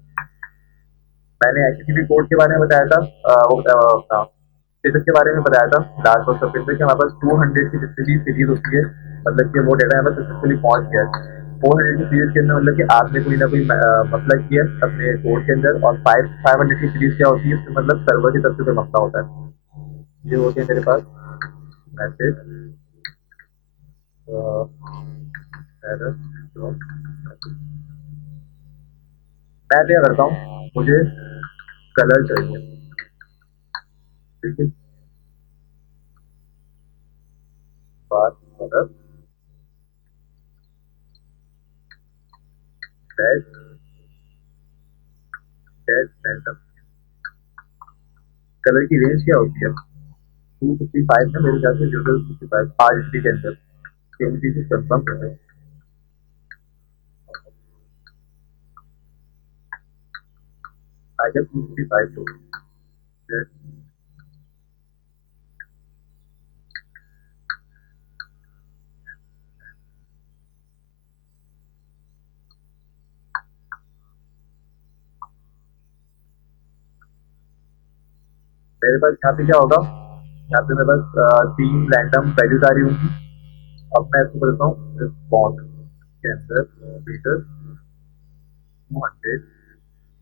मैंने एचटीटीपी कोड के बारे में बताया था, हाँ, स्टेटस के बारे में बताया था लास्ट वर्क सर्विस में कि हमारे पास 200 की जितनी भी सीरीज होती है, मतलब कि वो डेटा हमें सक्सेसफुली पहुंच गया है। 400 की सीरीज के अंदर मतलब कि आपने कोई ना कोई मसला किया है अपने कोड के अंदर, और 500 की सीरीज क्या होती है, उसमें मतलब सर्वर की तरफ से कोई मसला होता है। ये हो गया मेरे पास मैसेज एरर। मैं क्या करता हूँ, मुझे कलर चाहिए, ठीक है, बात colour red red random. Colour की रेंज क्या होती है, 255 है मेरे ख्याल से, 0 to 55 RGB के अंदर। सेम चीज कंफर्म कर रहे हैं। आई गेस 255 तो मेरे पास यहाँ पे क्या होगा, यहाँ पे मेरे पास 3 रैंडम वैल्यूज आ रही होंगी। अब मैं इसको करता हूँ रिस्पॉन्स के अंदर मीटर 200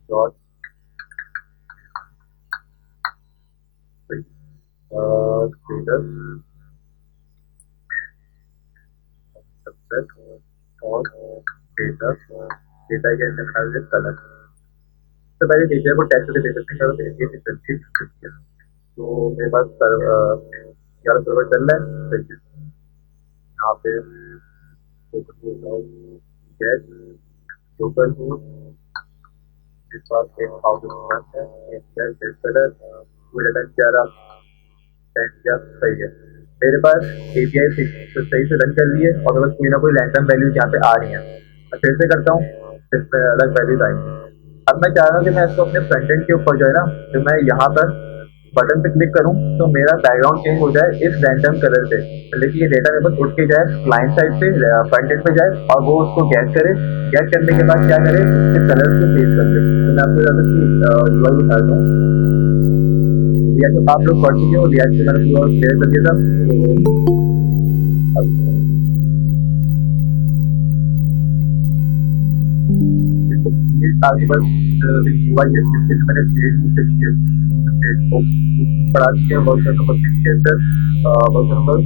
डॉट स्टेटस और डेटा, डेटा के अंदर कलर। तो पहले डेटा को टेस्ट करके देख सकते हैं अगर ये डिफरेंशिएट किया। तो मेरे पास यार सर्वर चल रहा है, देखिए यहाँ पे गेट लोकल होस्ट, इस पास 1001 है, एक गेट कलर वो डेटा क्या रहा, सेंड किया, सही है। मेरे पास एपीआई सही से रन कर लिए और मेरे पास कोई ना कोई रैंडम वैल्यूज यहाँ पे आ रही हैं। मैं फिर से करता हूँ, इसमें अलग वैल्यूज आएंगी। अब मैं चाह रहा हूँ कि मैं इसको अपने फ्रंट एंड के ऊपर जो है ना, तो मैं यहाँ पर बटन पे क्लिक करूं तो मेरा बैकग्राउंड चेंज हो जाए इस रैंडम कलर से, लेकिन ये डेटा मेरे पास उठ के जाए क्लाइंट साइड पे, फ्रंट एंड पे जाए और वो उसको गैस करे। गैस करने के बाद क्या करे, उसके कलर को चेंज कर दे। तो मैं आपको ज्यादा उसकी यूआई बताता हूँ। रिएक्ट तो आप लोग पढ़ चुके हो, रिएक्ट से मैंने पूरा क्लियर कर दिया था। तो अब ये आपके पास यूआई है जिसके लिए मैंने फेसबुक पढ़ा चुके हैं वर्कशॉप नंबर 6 के अंदर, वर्कशॉप नंबर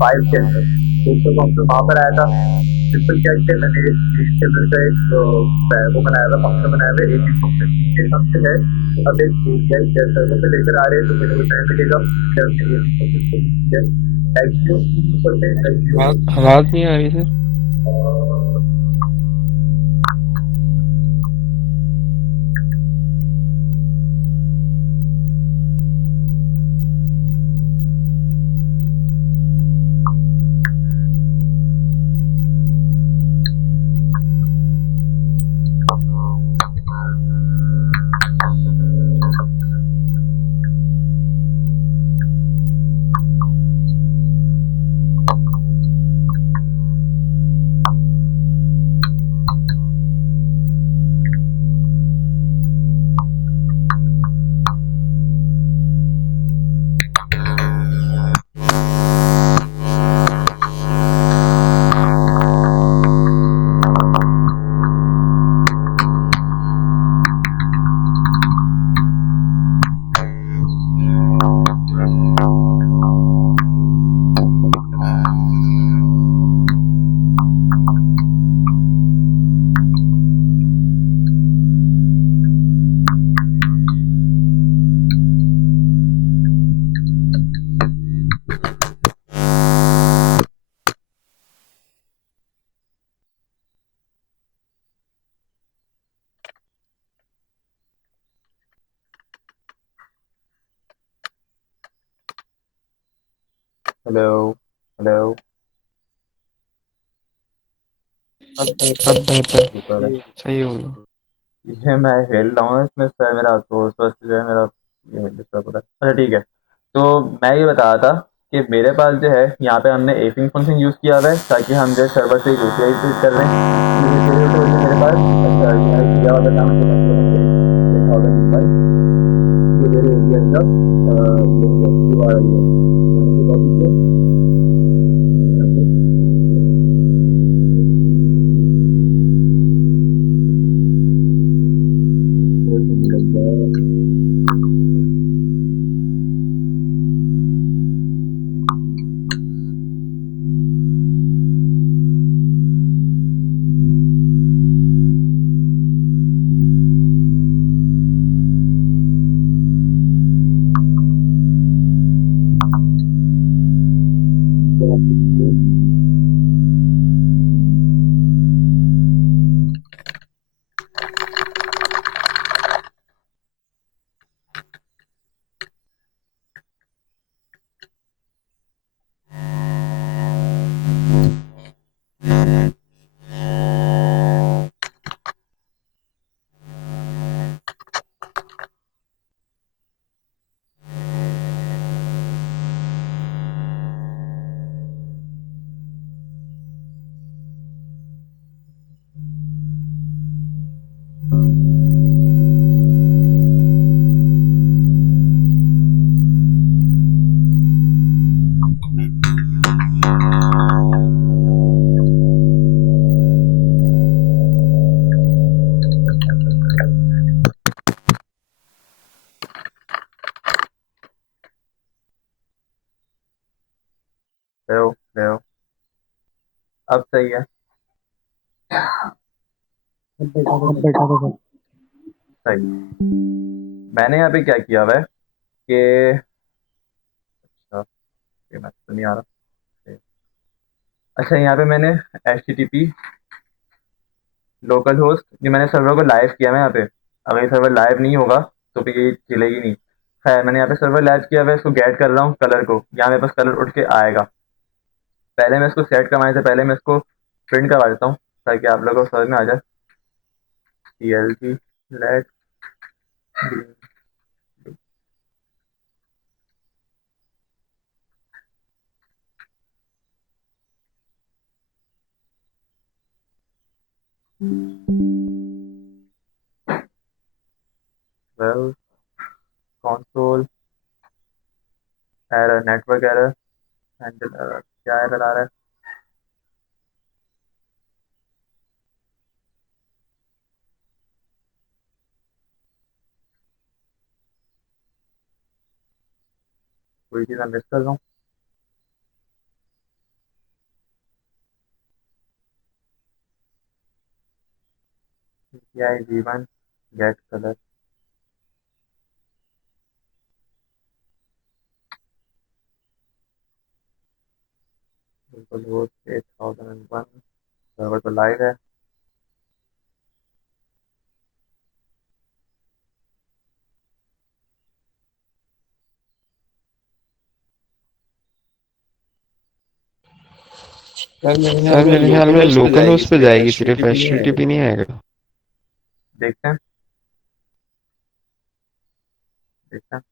5 के अंदर। तो उसका कॉन्सेप्ट वहाँ पर आया था। सिंपल क्या है, मैंने एक ग्रीन कलर का एक वो बनाया था, फंक्शन बनाया था, एक एक फंक्शन के हिसाब से है। अब एक एपीआई सर्वर पे लेकर आ रहे हैं तो मेरे को टाइम लगेगा। जैसे एक फंक्शन को एक्सियो यूज करते हैं, एक्सियो। आवाज नहीं आ रही सर। Hello, hello. अब बेहतर। शुक्र है। सही होगा। ये मैं हिल रहा हूँ इसमें सर, मेरा तो उस वक्त जो है मेरा ये डिस्टर्ब हो रहा है। अच्छा ठीक है। तो मैं ये बता रहा था कि मेरे पास जो है यहाँ पे हमने एपिंग फंक्शन यूज़ किया हुआ है ताकि हम जो है सर्वर से एपीआई यूज कर रहे हैं। तो ये मेरे पास अच्छा यहाँ किया हुआ काम तो देखा होगा यूआई, जो मेरे एरिया का ये URL है। मैंने कॉपी किया यहाँ पे। तो इसमें लग जाए। रहो रहो। अब सही है। अब बेटा तो सर। सही। मैंने यहाँ पे क्या किया हुआ है कि अच्छा, ये मैसेज तो नहीं आ रहा। अच्छा यहाँ पे मैंने HTTP लोकल होस्ट, ये मैंने सर्वर को लाइव किया है यहाँ पे। अगर ये सर्वर लाइव नहीं होगा तो फिर ये चलेगी नहीं। खैर मैंने यहाँ पे सर्वर लाइव किया हुआ है, इसको गेट कर रहा हूँ कलर को, यहाँ मेरे पास कलर उठ के आएगा। पहले मैं इसको सेट करवाने से पहले मैं इसको प्रिंट करवा देता हूँ ताकि आप लोगों को समझ में आ जाए। TLG लेट वेल, console error, network error, handle error, क्या एरर आ रहा है? कोई चीज़ मैं मिस कर रहा हूँ? API v1 get colour, local host 8001, server तो लाइव है। सर मेरे ख्याल में लोकल होस्ट पे जाएगी, सिर्फ HTTP नहीं आएगा। देखते हैं, देखते हैं।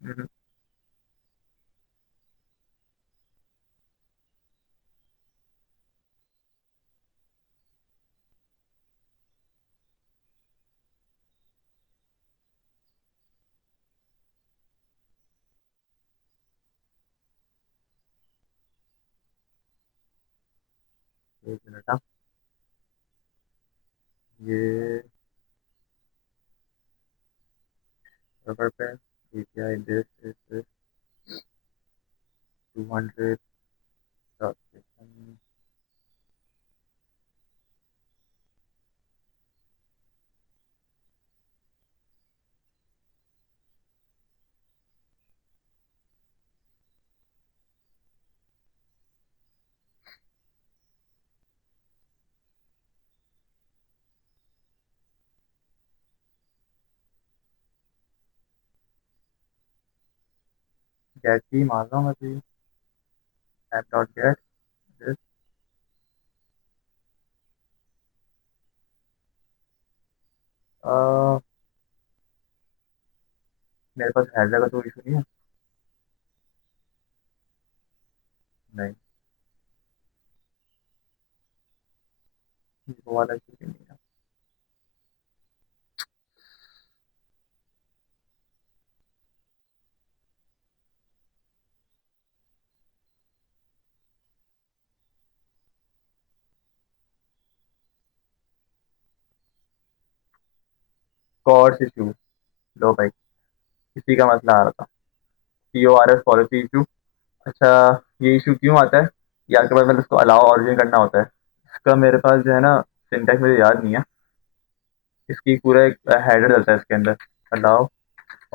हम्म, एक मिनट। हाँ, ये सर्वर पे API दिस इज 200 गेट की मार रहा हूँ मैं, तो ऐप डॉट गेट दिस। मेरे पास हेडर का तो इशू नहीं है। नहीं, वो वाला इशू भी नहीं है। कॉर्ड्स इशू, लो भाई, इसी का मसला आ रहा था। CORS policy issue. अच्छा, ये इशू क्यों आता है? ये आपके पास मतलब इसको अलाउ ऑरिजिन करना होता है। इसका मेरे पास जो है ना, सिंटैक्स मुझे याद नहीं है। इसकी पूरा एक हेडर डलता है इसके अंदर, allow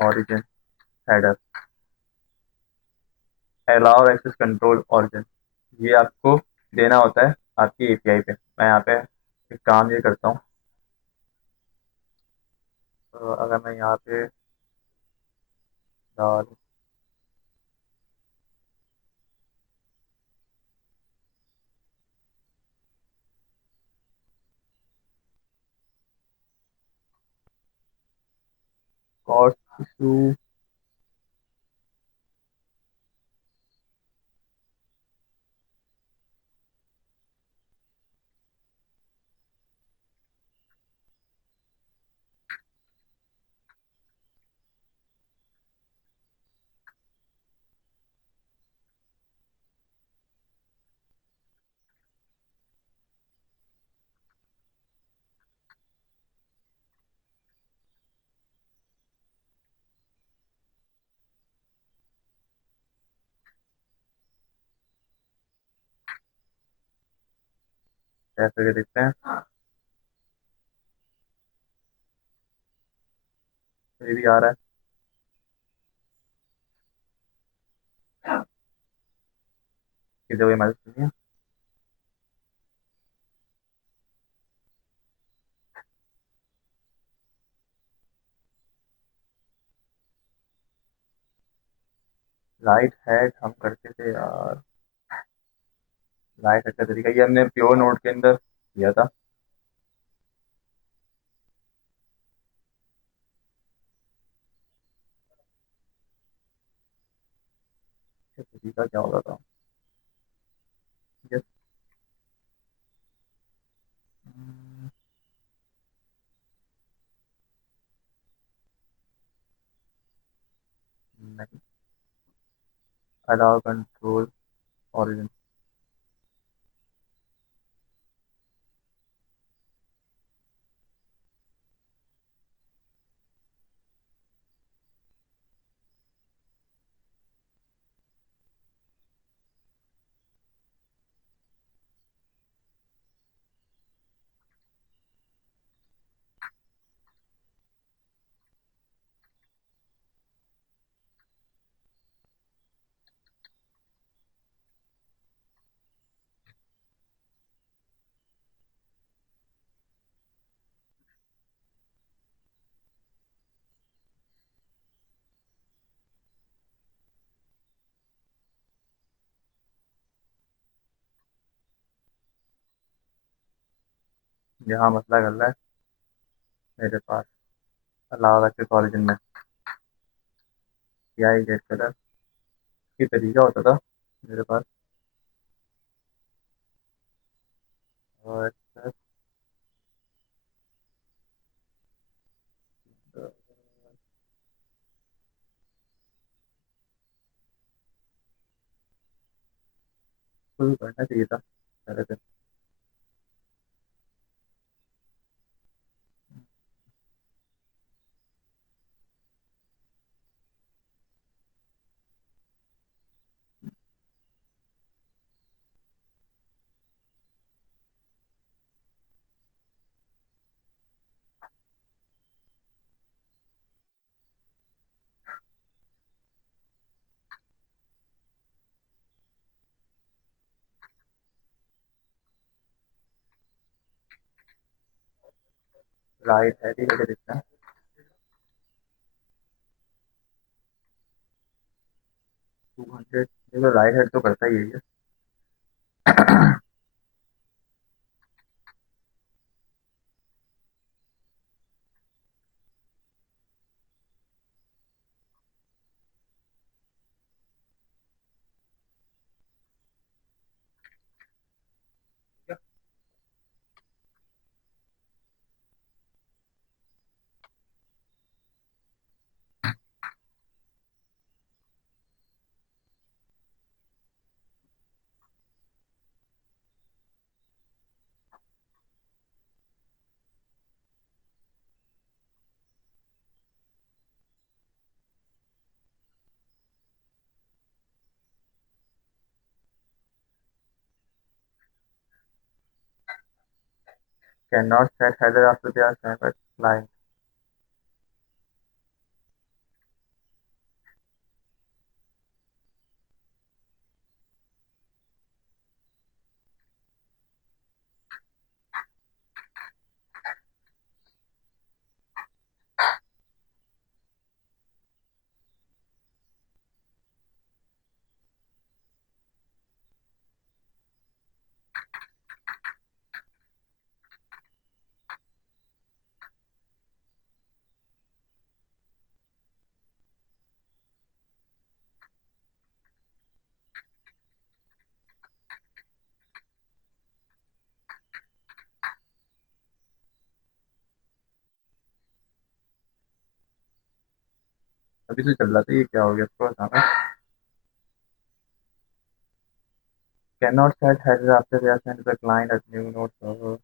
origin header, allow access control origin. ये आपको देना होता है आपकी API पे। मैं यहाँ पे एक काम ये करता हूँ। अगर मैं यहाँ पे डाल कॉस्ट इशू, ऐसे करके देखते हैं। ये भी आ रहा है। किधर कोई मैसेज नहीं है। लाइट हेड हम करते थे यार। लाइट हेड का तरीका ये हमने प्योर नोट के अंदर किया था। ये तरीका क्या होता था? ये नहीं, अलाउ कंट्रोल ओरिजिन। यहाँ मसला कर रहा है मेरे पास, अलाउ एक्सेस ओरिजिन में क्या ही गेट कलर की तरीका होता था मेरे पास। और शुरू करना चाहिए था पहले से। राइट है, ठीक है, देखते हैं। 200, देखो राइट हेड तो करता ही है। Cannot set header after they are sent at client. अभी तो चल रहा था, ये क्या हो गया इसको बताना। Cannot set header after they are sent to the client at new node server.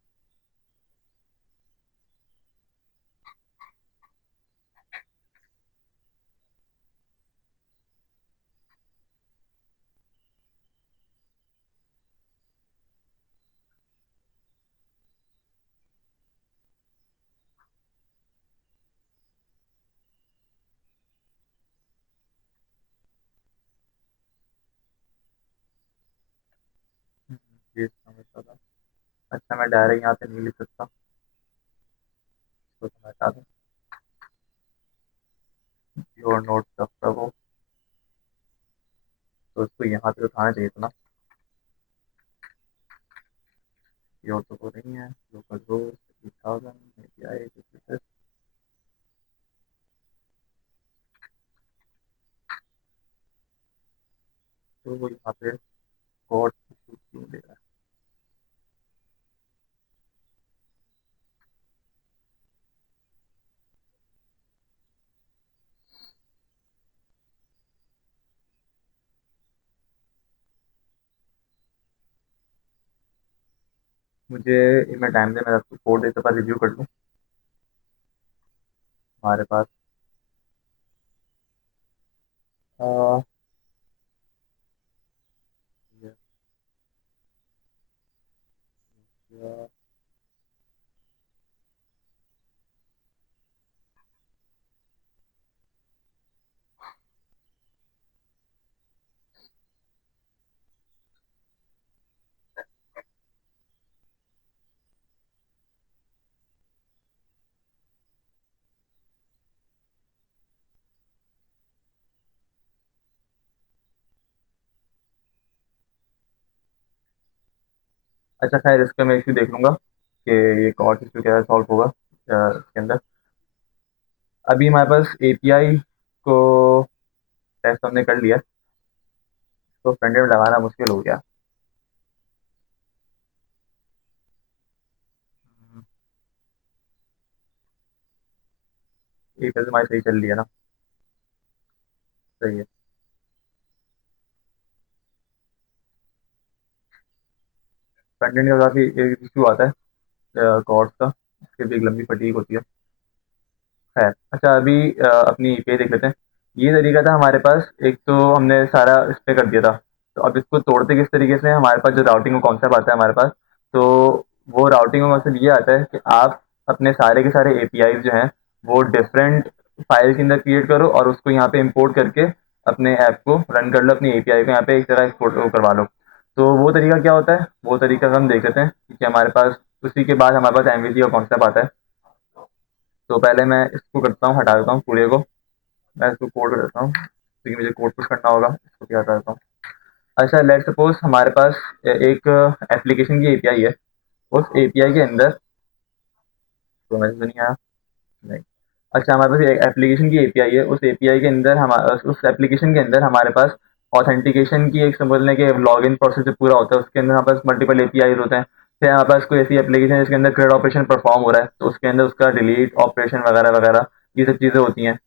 ये समझता था। अच्छा, मैं डायरेक्ट यहाँ पे नहीं लिख सकता, तो मैं हटा दूँ। योर नोट सकता वो, तो उसको यहाँ पे उठाना चाहिए था ना। योर तो वो नहीं है, लोकल हो 3000 API। तो वो यहाँ पे कोड क्यों दे रहा है। मुझे इतना टाइम दे, मैं आपको कोड देते पर रिव्यू कर लूँ हमारे पास। अ, ये- ये- अच्छा खैर, इसका मैं इशू देख लूँगा कि ये कॉर्ड इशू क्या सॉल्व होगा इसके अंदर। अभी हमारे पास एपीआई को टेस्ट हमने कर लिया, तो फ्रंट एंड लगाना मुश्किल हो गया। ये फिर हमारी सही चल रही है ना? सही है। फ्रंट एंड का काफ़ी इशू आता है कॉर्ड्स का, इसके भी एक लंबी फटीक होती है। खैर अच्छा, अभी अपनी पे देख लेते हैं। ये तरीका था हमारे पास, एक तो हमने सारा इस पे कर दिया था। तो अब इसको तोड़ते किस तरीके से हैं? हमारे पास जो राउटिंग का कॉन्सेप्ट आता है हमारे पास, तो वो राउटिंग का कॉन्सेप्ट ये आता है कि आप अपने सारे के सारे एपीआई जो हैं वो डिफरेंट फाइल के अंदर क्रिएट करो और उसको यहाँ पे इंपोर्ट करके अपने ऐप को रन कर लो, अपनी एपीआई को यहाँ पे एक तरह एक्सपोर्ट करवा लो। तो वो तरीका क्या होता है, वो तरीका हम देख लेते हैं कि हमारे पास उसी के बाद हमारे पास एमवीसी का कॉन्सेप्ट आता है। तो पहले मैं इसको करता हूँ, हटा देता हूँ पूरे को। मैं इसको कोड कर देता हूँ क्योंकि मुझे कोड पुश करना होगा, इसको क्या करता हूँ। अच्छा लेट सपोज हमारे पास एक एप्लीकेशन की एपीआई है। उस एपीआई के अंदर, तो मैसेज नहीं आया, नहीं। अच्छा हमारे पास एक एप्लीकेशन की एपीआई है, उस एपीआई के अंदर उस एप्लीकेशन के अंदर हमारे पास ऑथेंटिकेशन की एक समझने के लॉगिन प्रोसेस जो पूरा होता है, उसके अंदर हमारे पास मल्टीपल एपीआई होते हैं। फिर हमारे पास कोई ऐसी एप्लीकेशन है जिसके अंदर क्रेड ऑपरेशन परफॉर्म हो रहा है, तो उसके अंदर उसका डिलीट ऑपरेशन वगैरह वगैरह ये सब चीज़ें होती हैं।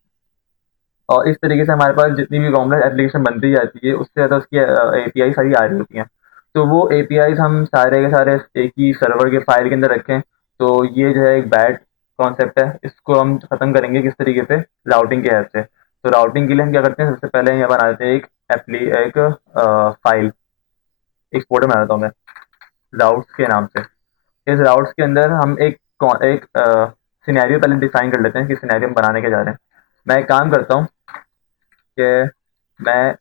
और इस तरीके से हमारे पास जितनी भी कॉम्प्लेक्स एप्लीकेशन बनती जाती है उससे ज़्यादा उसकी एपीआई सारी आ रही होती हैं। तो वो एपीआई हम सारे के सारे एक ही सर्वर के फाइल के अंदर रखें, तो ये जो है एक बैड कॉन्सेप्ट है। इसको हम ख़त्म करेंगे किस तरीके से? राउटिंग के हेल्प से। तो राउटिंग के लिए हम क्या करते हैं, सबसे पहले यहाँ बना देते हैं एक फाइल, एक फोल्डर बना देता हूँ मैं राउट्स के नाम से। इस राउट्स के अंदर हम एक सिनेरियो पहले डिफाइन कर लेते हैं कि सिनेरियो हम बनाने के जा रहे हैं। मैं एक काम करता हूँ कि मैं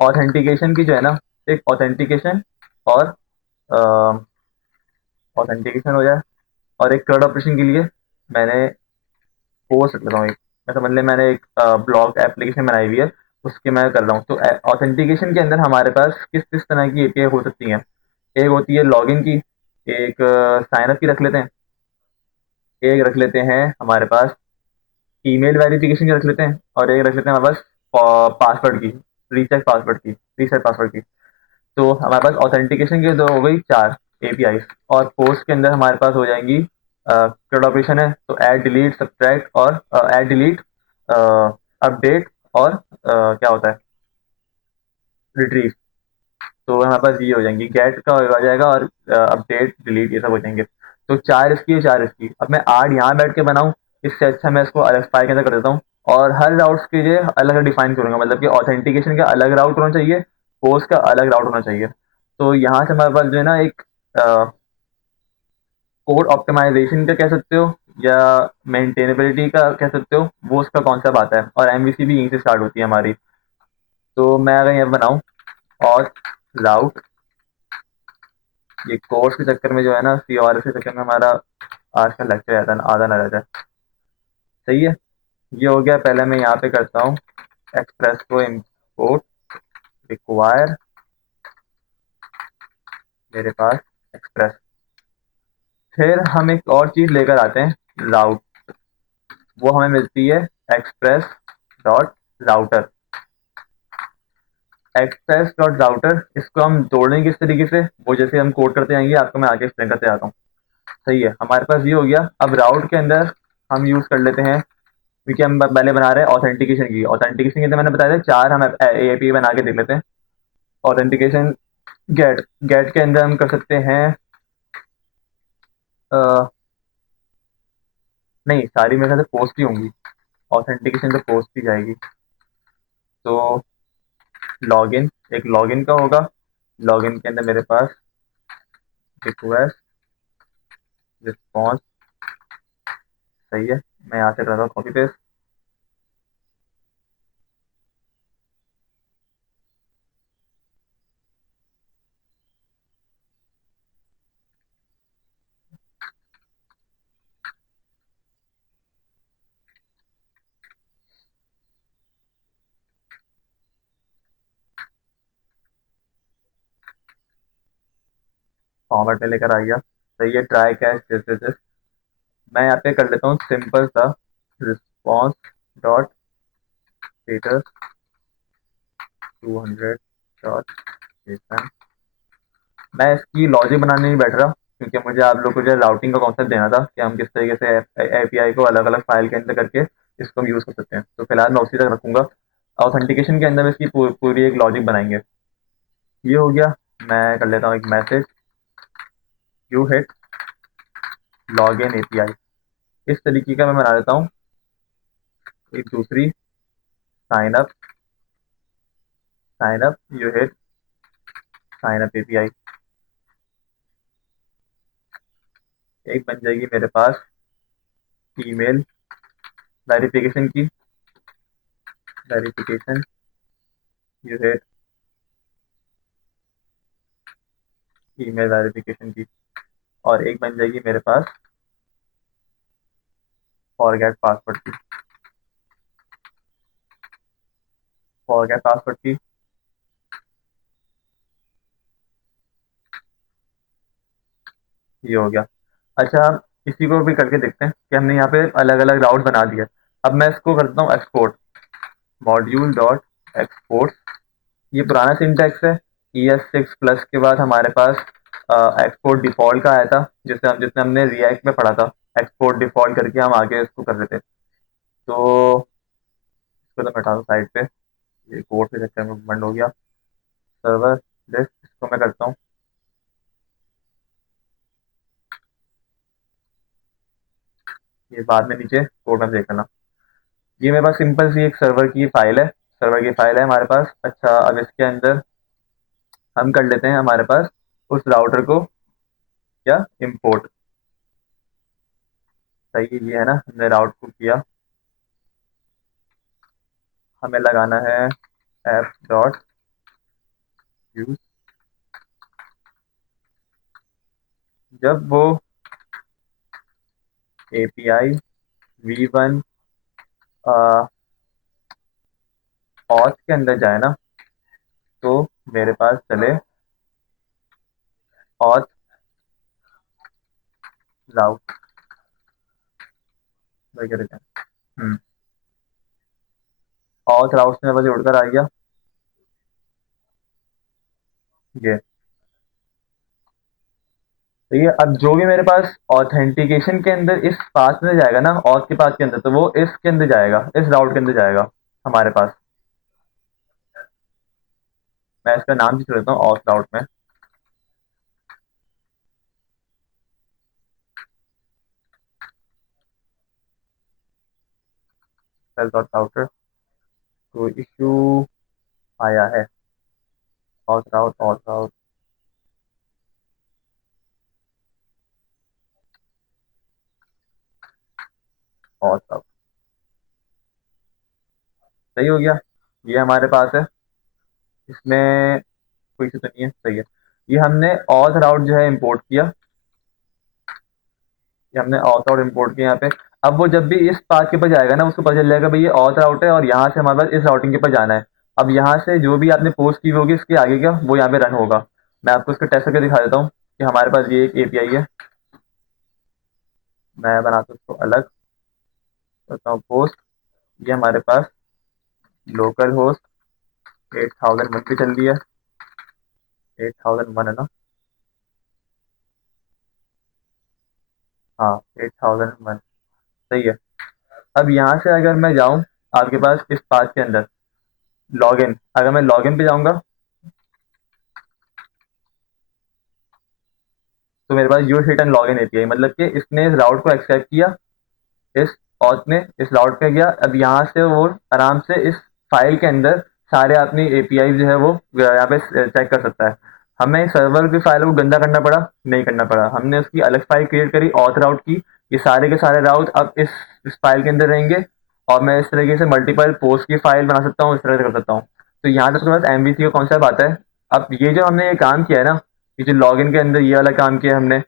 ऑथेंटिकेशन की जो है ना, एक ऑथेंटिकेशन और ऑथेंटिकेशन हो जाए, और एक क्लाउड ऑपरेशन के लिए मैंने पोस्ट रख लेता हूँ एक। मैं समझ ले मैंने एक ब्लॉग एप्लीकेशन बनाई हुई है, उसके मैं कर रहा हूँ। तो ऑथेंटिकेशन के अंदर हमारे पास किस किस तरह की एपीआई हो सकती हैं? एक होती है लॉगिन की, एक साइन अप की रख लेते हैं, एक रख लेते हैं हमारे पास ईमेल वेरिफिकेशन की रख लेते हैं, और एक रख लेते हैं हमारे पास पासवर्ड की, रीसेट पासवर्ड की। तो हमारे पास ऑथेंटिकेशन के दो हो गई, चार एपीआई। और पोस्ट के अंदर हमारे पास हो जाएंगी क्रेड ऑपरेशन है, तो ऐड डिलीट सब्ट्रैक्ट और ऐड डिलीट अपडेट और क्या होता है, रिट्रीव। तो हमारे पास ये हो जाएंगी, गेट का आ जाएगा और अपडेट डिलीट ये सब हो जाएंगे। तो चार इसकी चार इसकी। अब मैं आठ यहाँ बैठ के बनाऊँ, इससे अच्छा मैं इसको अलग फाइल के अंदर कर देता हूँ और हर राउट्स के लिए अलग डिफाइन करूंगा। मतलब कि ऑथेंटिकेशन का अलग राउट होना चाहिए, पोस्ट का अलग राउट होना चाहिए। तो यहाँ से हमारे पास जो है ना एक कोड ऑप्टिमाइजेशन का कह सकते हो या मेंटेनेबिलिटी का कह सकते हो, वो उसका कॉन्सेप्ट आता है। और एमवीसी भी यहीं से स्टार्ट होती है हमारी। तो मैं अगर यहाँ बनाऊँ और राउट, ये कोर्स के चक्कर में जो है ना, सीआर के चक्कर में हमारा आज का लेक्चर आधा आधा ना रह जाए। सही है, ये हो गया। पहले मैं यहाँ पे करता हूँ एक्सप्रेस को इम्पोर्ट, रिक्वायर मेरे पास एक्सप्रेस। फिर हम एक और चीज़ लेकर आते हैं, राउट। वो हमें मिलती है express dot router. Express dot router, इसको हम तोड़ेंगे किस तरीके से, वो जैसे हम कोड करते जाएंगे आपको मैं आगे एक्सप्लेन करते आता हूँ। सही है, हमारे पास ये हो गया। अब राउट के अंदर हम यूज़ कर लेते हैं, क्योंकि हम पहले बना रहे हैं ऑथेंटिकेशन की। ऑथेंटिकेशन के अंदर मैंने बताया था चार हम एपी बना के देख लेते हैं। ऑथेंटिकेशन गेट, गेट के अंदर हम कर सकते हैं नहीं, सारी मेरे ख्याल से पोस्ट ही होंगी, ऑथेंटिकेशन तो पोस्ट ही जाएगी। तो लॉगिन, एक लॉगिन का होगा, लॉगिन के अंदर मेरे पास रिक्वेस्ट रिस्पॉन्स, सही है। मैं यहाँ से करता हूँ कॉपी पेस्ट। फॉर्मेट में लेकर आ गया, सही है। ट्राई कैच दिस, मैं यहाँ पे कर लेता हूँ सिंपल सा response dot status 200 dot JSON. मैं इसकी लॉजिक बनाने नहीं बैठ रहा, क्योंकि मुझे आप लोग को जो राउटिंग का कॉन्सेप्ट देना था कि हम किस तरीके से एपीआई को अलग अलग फाइल के अंदर करके इसको हम यूज़ कर सकते हैं। तो फिलहाल मैं उसी तक रखूंगा। ऑथेंटिकेशन के अंदर इसकी पूरी एक लॉजिक बनाएंगे। ये हो गया। मैं कर लेता हूँ एक message, you hit log in API, इस तरीके का मैं बना लेता हूँ। एक दूसरी, sign up, you hit sign up API. एक बन जाएगी मेरे पास ईमेल वेरिफिकेशन की, verification you hit email verification की। और एक बन जाएगी मेरे पास फॉरगेट पासवर्ड की, फॉरगेट पासवर्ड की। ये हो गया। अच्छा, इसी को भी करके देखते हैं कि हमने यहाँ पे अलग अलग राउट बना दिए। अब मैं इसको करता हूँ एक्सपोर्ट, मॉड्यूल डॉट एक्सपोर्ट। ये पुराना सिंटैक्स है। ES6 प्लस के बाद हमारे पास एक्सपोर्ट डिफॉल्ट का आया था, जिसने हमने रिएक्ट में पढ़ा था। एक्सपोर्ट डिफॉल्ट करके हम आगे इसको कर रहे थे। तो इसको तो मैं हटा दूँ साइड पे, ये कोड के चक्कर में बंद हो गया। सर्वर लिस्ट, इसको मैं करता हूँ, ये बाद में नीचे कोड में देख लेना। ये मेरे पास सिंपल सी एक सर्वर की फाइल है, सर्वर की फाइल है हमारे पास। अच्छा, अब इसके अंदर हम कर लेते हैं हमारे पास उस राउटर को क्या इंपोर्ट। सही, ये है ना, हमने राउट को किया। हमें लगाना है एप डॉट यूज। जब वो API V1 ऑथ के अंदर जाए ना, तो मेरे पास चले ऑथ राउट वगैरह जाए। ऑथ राउट से मेरे पास उड़कर आ गया ये। तो ये अब जो भी मेरे पास ऑथेंटिकेशन के अंदर इस पाथ में जाएगा ना, ऑथ के पाथ के अंदर, तो वो इसके अंदर जाएगा, इस राउट के अंदर जाएगा हमारे पास। मैं इसका नाम भी देता हूँ ऑथ राउट में। सेल डॉट राउटर, तो इशू आया है ऑथ राउट, ऑथ राउट, ऑथ राउट। सही हो गया, ये हमारे पास है। इसमें कोई इशू तो नहीं है, सही है। ये हमने ऑथ राउट जो है इंपोर्ट किया, ये हमने ऑथ आउट इंपोर्ट किया यहाँ पे। अब वो जब भी इस पाथ के ऊपर जाएगा ना, उसको पता चल जाएगा भाई ये ऑथ आउट है और यहाँ से हमारे पास इस राउटिंग के ऊपर जाना है। अब यहाँ से जो भी आपने पोस्ट की होगी इसके आगे का, वो यहाँ पे रन होगा। मैं आपको इसका टेस्ट करके दिखा देता हूँ कि हमारे पास ये एक API है। मैं बनाता हूँ उसको अलग, करता हूँ पोस्ट। ये हमारे पास लोकल होस्ट 8001 पे चल रही है, 8001 है ना, हाँ 8001, सही है। अब यहाँ से अगर मैं जाऊँ आपके पास इस पाथ के अंदर, लॉगिन, अगर मैं लॉगिन पे जाऊँगा, तो मेरे पास use hit and log in API, मतलब कि इसने इस राउट को एक्सेप्ट किया, इस ऑथ ने इस राउट पे गया, अब यहाँ से वो आराम से इस फाइल के अंदर सारे अपनी एपीआई जो है वो यहाँ पे चेक कर सकता है। हमें सर्वर की फाइल को गंदा करना पड़ा? नहीं करना पड़ा, हमने उसकी अलग फाइल क्रिएट करी ऑथ राउट की। ये सारे के सारे राउट अब इस फाइल के अंदर रहेंगे, और मैं इस तरीके से मल्टीपल पोस्ट की फाइल बना सकता हूँ, इस तरह से कर सकता हूँ। तो यहाँ तक तुम्हारे पास एमवीसी का कॉन्सेप्ट आता है। अब ये जो हमने ये काम किया है ना, ये जो लॉगिन के अंदर ये वाला काम किया है हमने,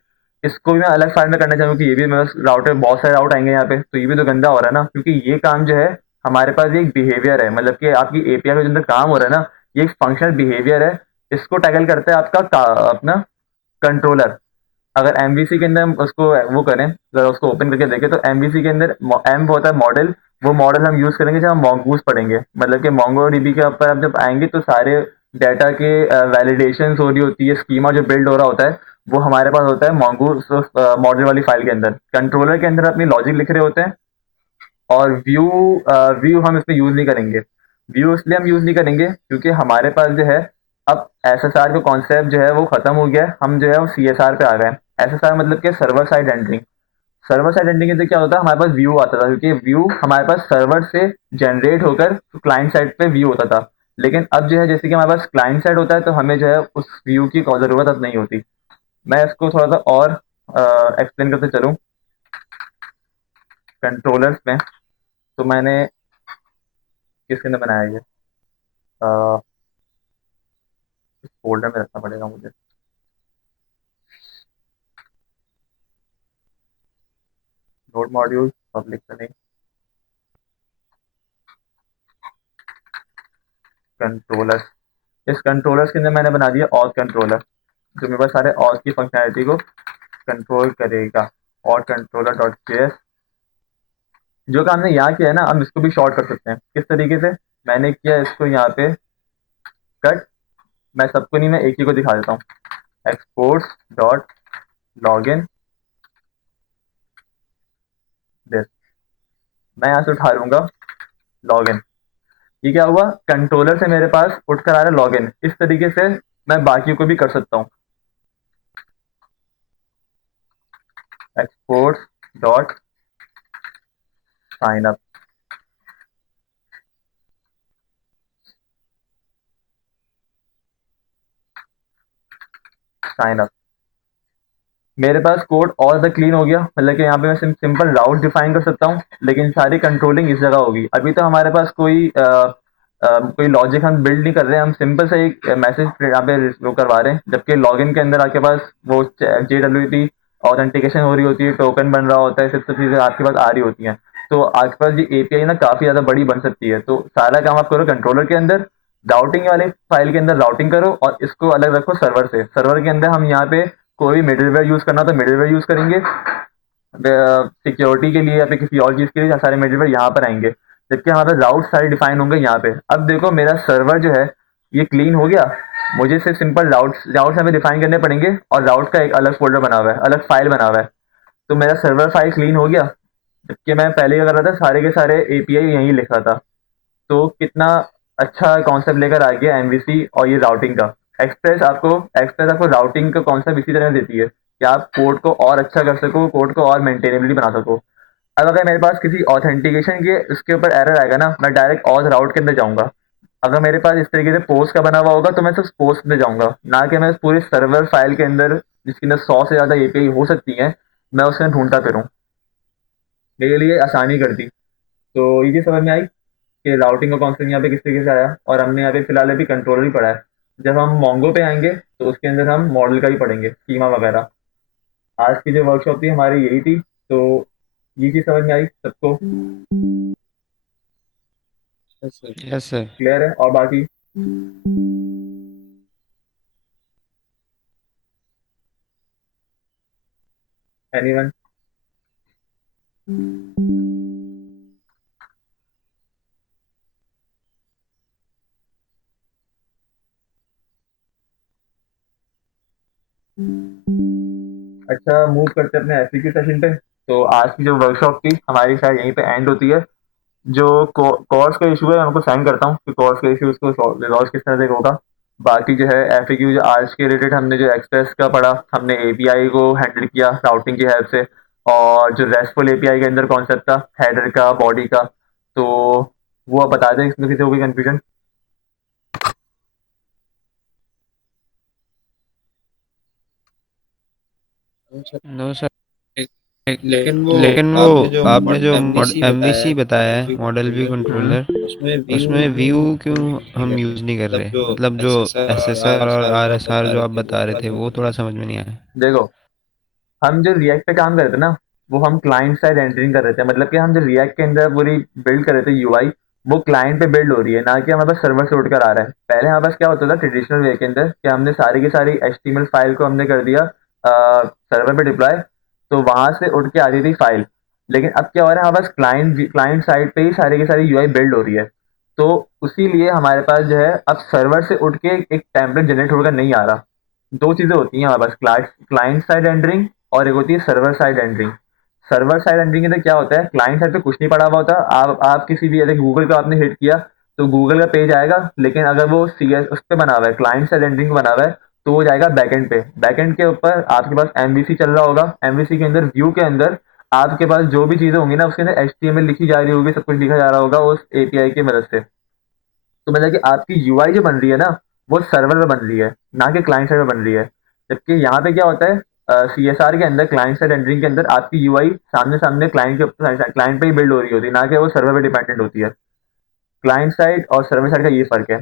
इसको भी मैं अलग फाइल में करना चाहूँगा कि ये भी मेरे राउटर बहुत सारे राउट आएंगे यहाँ पे, तो ये भी तो गंदा हो रहा है ना, क्योंकि ये काम जो है हमारे पास एक बिहेवियर है, मतलब कि आपकी एपीआई में जो अंदर काम हो रहा है ना, ये एक फंक्शनल बिहेवियर है। इसको टैकल करता है आपका अपना कंट्रोलर। अगर एमवीसी के अंदर हम उसको वो करें, अगर उसको ओपन करके देखें, तो एमवीसी के अंदर एम होता है मॉडल। वो मॉडल हम यूज करेंगे जब हम मॉन्गूस पढ़ेंगे, मतलब कि मोंगो डीबी के ऊपर आप जब आएंगे तो सारे डाटा के वैलिडेशन हो रही होती है, स्कीमा जो बिल्ड हो रहा होता है वो हमारे पास होता है मॉन्गूस मॉडल वाली फाइल के अंदर। कंट्रोलर के अंदर अपनी लॉजिक लिख रहे होते हैं, और व्यू व्यू हम इसमें यूज नहीं करेंगे। व्यू इसलिए हम यूज नहीं करेंगे क्योंकि हमारे पास जो है अब एसएसआर का कॉन्सेप्ट जो है वो खत्म हो गया है, हम जो है वो सीएसआर पे आ गए। एसएसआर मतलब कि server side rendering. Server side rendering के अंदर क्या होता है, हमारे पास व्यू आता था, क्योंकि व्यू हमारे पास सर्वर से जनरेट होकर क्लाइंट साइड पे व्यू होता था। लेकिन अब जो है जैसे कि हमारे पास क्लाइंट साइड होता है, तो हमें जो है उस व्यू की जरूरत अब नहीं होती। मैं इसको थोड़ा सा और एक्सप्लेन करते चलूँ कंट्रोलर्स में। तो मैंने किसके अंदर बनाया ये, अ, इस फोल्डर में रखना पड़ेगा मुझे। नोड मॉड्यूल पब्लिक का नहीं, कंट्रोलर। इस कंट्रोलर्स के अंदर मैंने बना दिया ऑथ कंट्रोलर, जो मेरे पास सारे ऑथ की फंक्शनैलिटी को कंट्रोल करेगा। और कंट्रोलर डॉट जेएस, जो काम हमने यहाँ किया है ना, हम इसको भी शॉर्ट कर सकते हैं। किस तरीके से मैंने किया इसको यहाँ पे कट, मैं सबको नहीं, मैं एक ही को दिखा देता हूँ। Exports dot log in this, मैं यहाँ से उठा लूंगा लॉग इन। ये क्या हुआ, कंट्रोलर से मेरे पास उठ कर आ रहा है लॉग इन। इस तरीके से मैं बाकी को भी कर सकता हूँ। Exports dot sign up, sign up, मेरे पास कोड और ज़्यादा क्लीन हो गया। मतलब कि यहाँ पे मैं सिंपल राउट डिफाइन कर सकता हूँ, लेकिन सारी कंट्रोलिंग इस जगह होगी। अभी तो हमारे पास कोई लॉजिक हम बिल्ड नहीं कर रहे हैं, हम सिंपल से एक मैसेज यहाँ पे वो करवा रहे हैं, जबकि लॉगिन के अंदर आपके पास वो JWT ऑथेंटिकेशन हो रही होती है, टोकन बन रहा होता है, सब सब चीज़ें आपके पास आ रही होती हैं। तो आपके पास ये एपीआई ना काफ़ी ज़्यादा बड़ी बन सकती है। तो सारा काम आप करो कंट्रोलर के अंदर, राउटिंग वाले फाइल के अंदर राउटिंग करो, और इसको अलग रखो सर्वर से। सर्वर के अंदर हम यहाँ पे कोई भी मिडिलवेयर यूज करना तो मिडिलवेयर यूज करेंगे, सिक्योरिटी के लिए या फिर किसी और चीज के लिए सारे मिडिलवेयर यहाँ पर आएंगे, जबकि हमारे राउट सारे डिफाइन होंगे यहाँ पे। अब देखो मेरा सर्वर जो है ये क्लीन हो गया, मुझे सिर्फ सिंपल राउट्स राउट्स हमें डिफाइन करने पड़ेंगे, और राउट का एक अलग फोल्डर बना हुआ है, अलग फाइल बना हुआ है। तो मेरा सर्वर फाइल क्लीन हो गया, जबकि मैं पहले क्या कर रहा था, सारे के सारे एपीआई यहीं लिख रहा था। तो कितना अच्छा कॉन्सेप्ट लेकर आ गया एमवीसी और ये राउटिंग का। एक्सप्रेस आपको राउटिंग का कॉन्सेप्ट इसी तरह देती है कि आप कोड को और अच्छा कर सको, कोड को और मेंटेनेबली बना सको। अब अगर मेरे पास किसी ऑथेंटिकेशन के इसके ऊपर एरर आएगा ना, मैं डायरेक्ट ऑथ राउट के अंदर जाऊंगा। अगर मेरे पास इस तरीके से पोस्ट का बना हुआ होगा तो मैं सिर्फ पोस्ट में जाऊंगा, ना कि मैं इस पूरे सर्वर फाइल के अंदर जिसके अंदर 100 से ज़्यादा एपीआई हो सकती है, मैं उसमें ढूंढता फिरूँ। मेरे लिए आसानी कर दी। तो ये समझ में आई कि राउटिंग का कॉन्सेप्ट यहाँ पे किस तरीके से आया। और हमने यहाँ पे फिलहाल अभी कंट्रोलर ही पढ़ा है। जब हम मोंगो पे आएंगे तो उसके अंदर हम मॉडल का ही पढ़ेंगे, स्कीमा वगैरह। आज की जो वर्कशॉप थी हमारी यही थी। तो ये चीज़ समझ में आई सबको, यस सर। क्लियर है? और बाकी एनीवन? अच्छा, मूव करते हैं अपने एफएक्यू सेशन पे। तो आज की जो वर्कशॉप थी हमारी शायद यहीं पे एंड होती है। जो कोर्स का इशू है मैं आपको सेंड करता हूँ कि कोर्स का इशू उसको रिजॉल्व किस तरह से होगा। बाकी जो है एफएक्यू जो आर्च के रिलेटेड हमने जो एक्सप्रेस का पढ़ा, हमने एपीआई को हैंडल किया राउटिंग की हेल्प से, और जो रेस्टफुल एपीआई के अंदर कॉन्सेप्ट था हेडर का बॉडी का, तो वो आप बता दें इसमें किसी को कोई कंफ्यूजन। No sir. लेकिन वो लेकिन वो आपने जो आपने जो एमवीसी बताया है, एमवीसी बताया मॉडल है view model view controller, controller, उसमें व्यू उसमें व्यू क्यों क्यों हम यूज नहीं हम कर रहे? यूज़ नहीं कर मतलब रहे? जो मतलब जो एसएसआर और एसएसआर और आरएसआर जो आप आरएसआर बता जो रहे आप थे वो बता रहे थोड़ा थे वो समझ थोड़ा में समझ में नहीं आया। देखो, हम जो रिएक्ट पे काम कर रहे थे ना, वो हम क्लाइंट साइड एंटरिंग कर रहे थे, मतलब कि हम जो रिएक्ट के अंदर पूरी बिल्ड कर रहे थे यूआई, वो क्लाइंट पे बिल्ड हो रही है, ना कि हमारे पास सर्वर से उठकर आ रहा है। पहले हमारे पास क्या होता था ट्रेडिशनल वे के अंदर कि हमने सारी की सारी एचटीएमएल फाइल को हमने कर दिया सर्वर पे डिप्लॉय, तो वहां से उठ के आती थी फाइल। लेकिन अब क्या हो रहा है, हमारे पास क्लाइंट साइड पे ही सारी की सारी यूआई बिल्ड हो रही है। तो उसी लिए हमारे पास जो है अब सर्वर से उठ के एक टेम्पलेट जनरेट होकर नहीं आ रहा। दो चीजें होती हैं हमारे पास, क्लाइंट साइड एंडरिंग और एक होती है सर्वर साइड एंडरिंग। सर्वर साइड एंडरिंग के अंदर क्या होता है, क्लाइंट साइड पे कुछ नहीं पड़ा हुआ होता, आप किसी भी अगर गूगल का आपने हिट किया तो गूगल का पेज आएगा, लेकिन अगर वो सी एस उस पर बना हुआ है, क्लाइंट साइड एंडरिंग बना हुआ है, तो वो जाएगा बैकएंड पे। बैकएंड के ऊपर आपके पास एमवीसी चल रहा होगा, एमवीसी के अंदर व्यू के अंदर आपके पास जो भी चीजें होंगी ना उसके अंदर एचटीएमएल लिखी जा रही होगी, सब कुछ लिखा जा रहा होगा उस एपीआई की मदद से। तो मतलब कि आपकी यूआई जो बन रही है ना, वो सर्वर पे बन रही है, ना कि क्लाइंट साइड पे बन रही है। जबकि यहाँ पे क्या होता है, सीएसआर के अंदर क्लाइंट साइड रेंडरिंग के अंदर आपकी यूआई सामने सामने क्लाइंट पे ही बिल्ड हो रही होती है, ना कि वो सर्वर पे डिपेंडेंट होती है। क्लाइंट साइड और सर्वर साइड का ये फर्क है।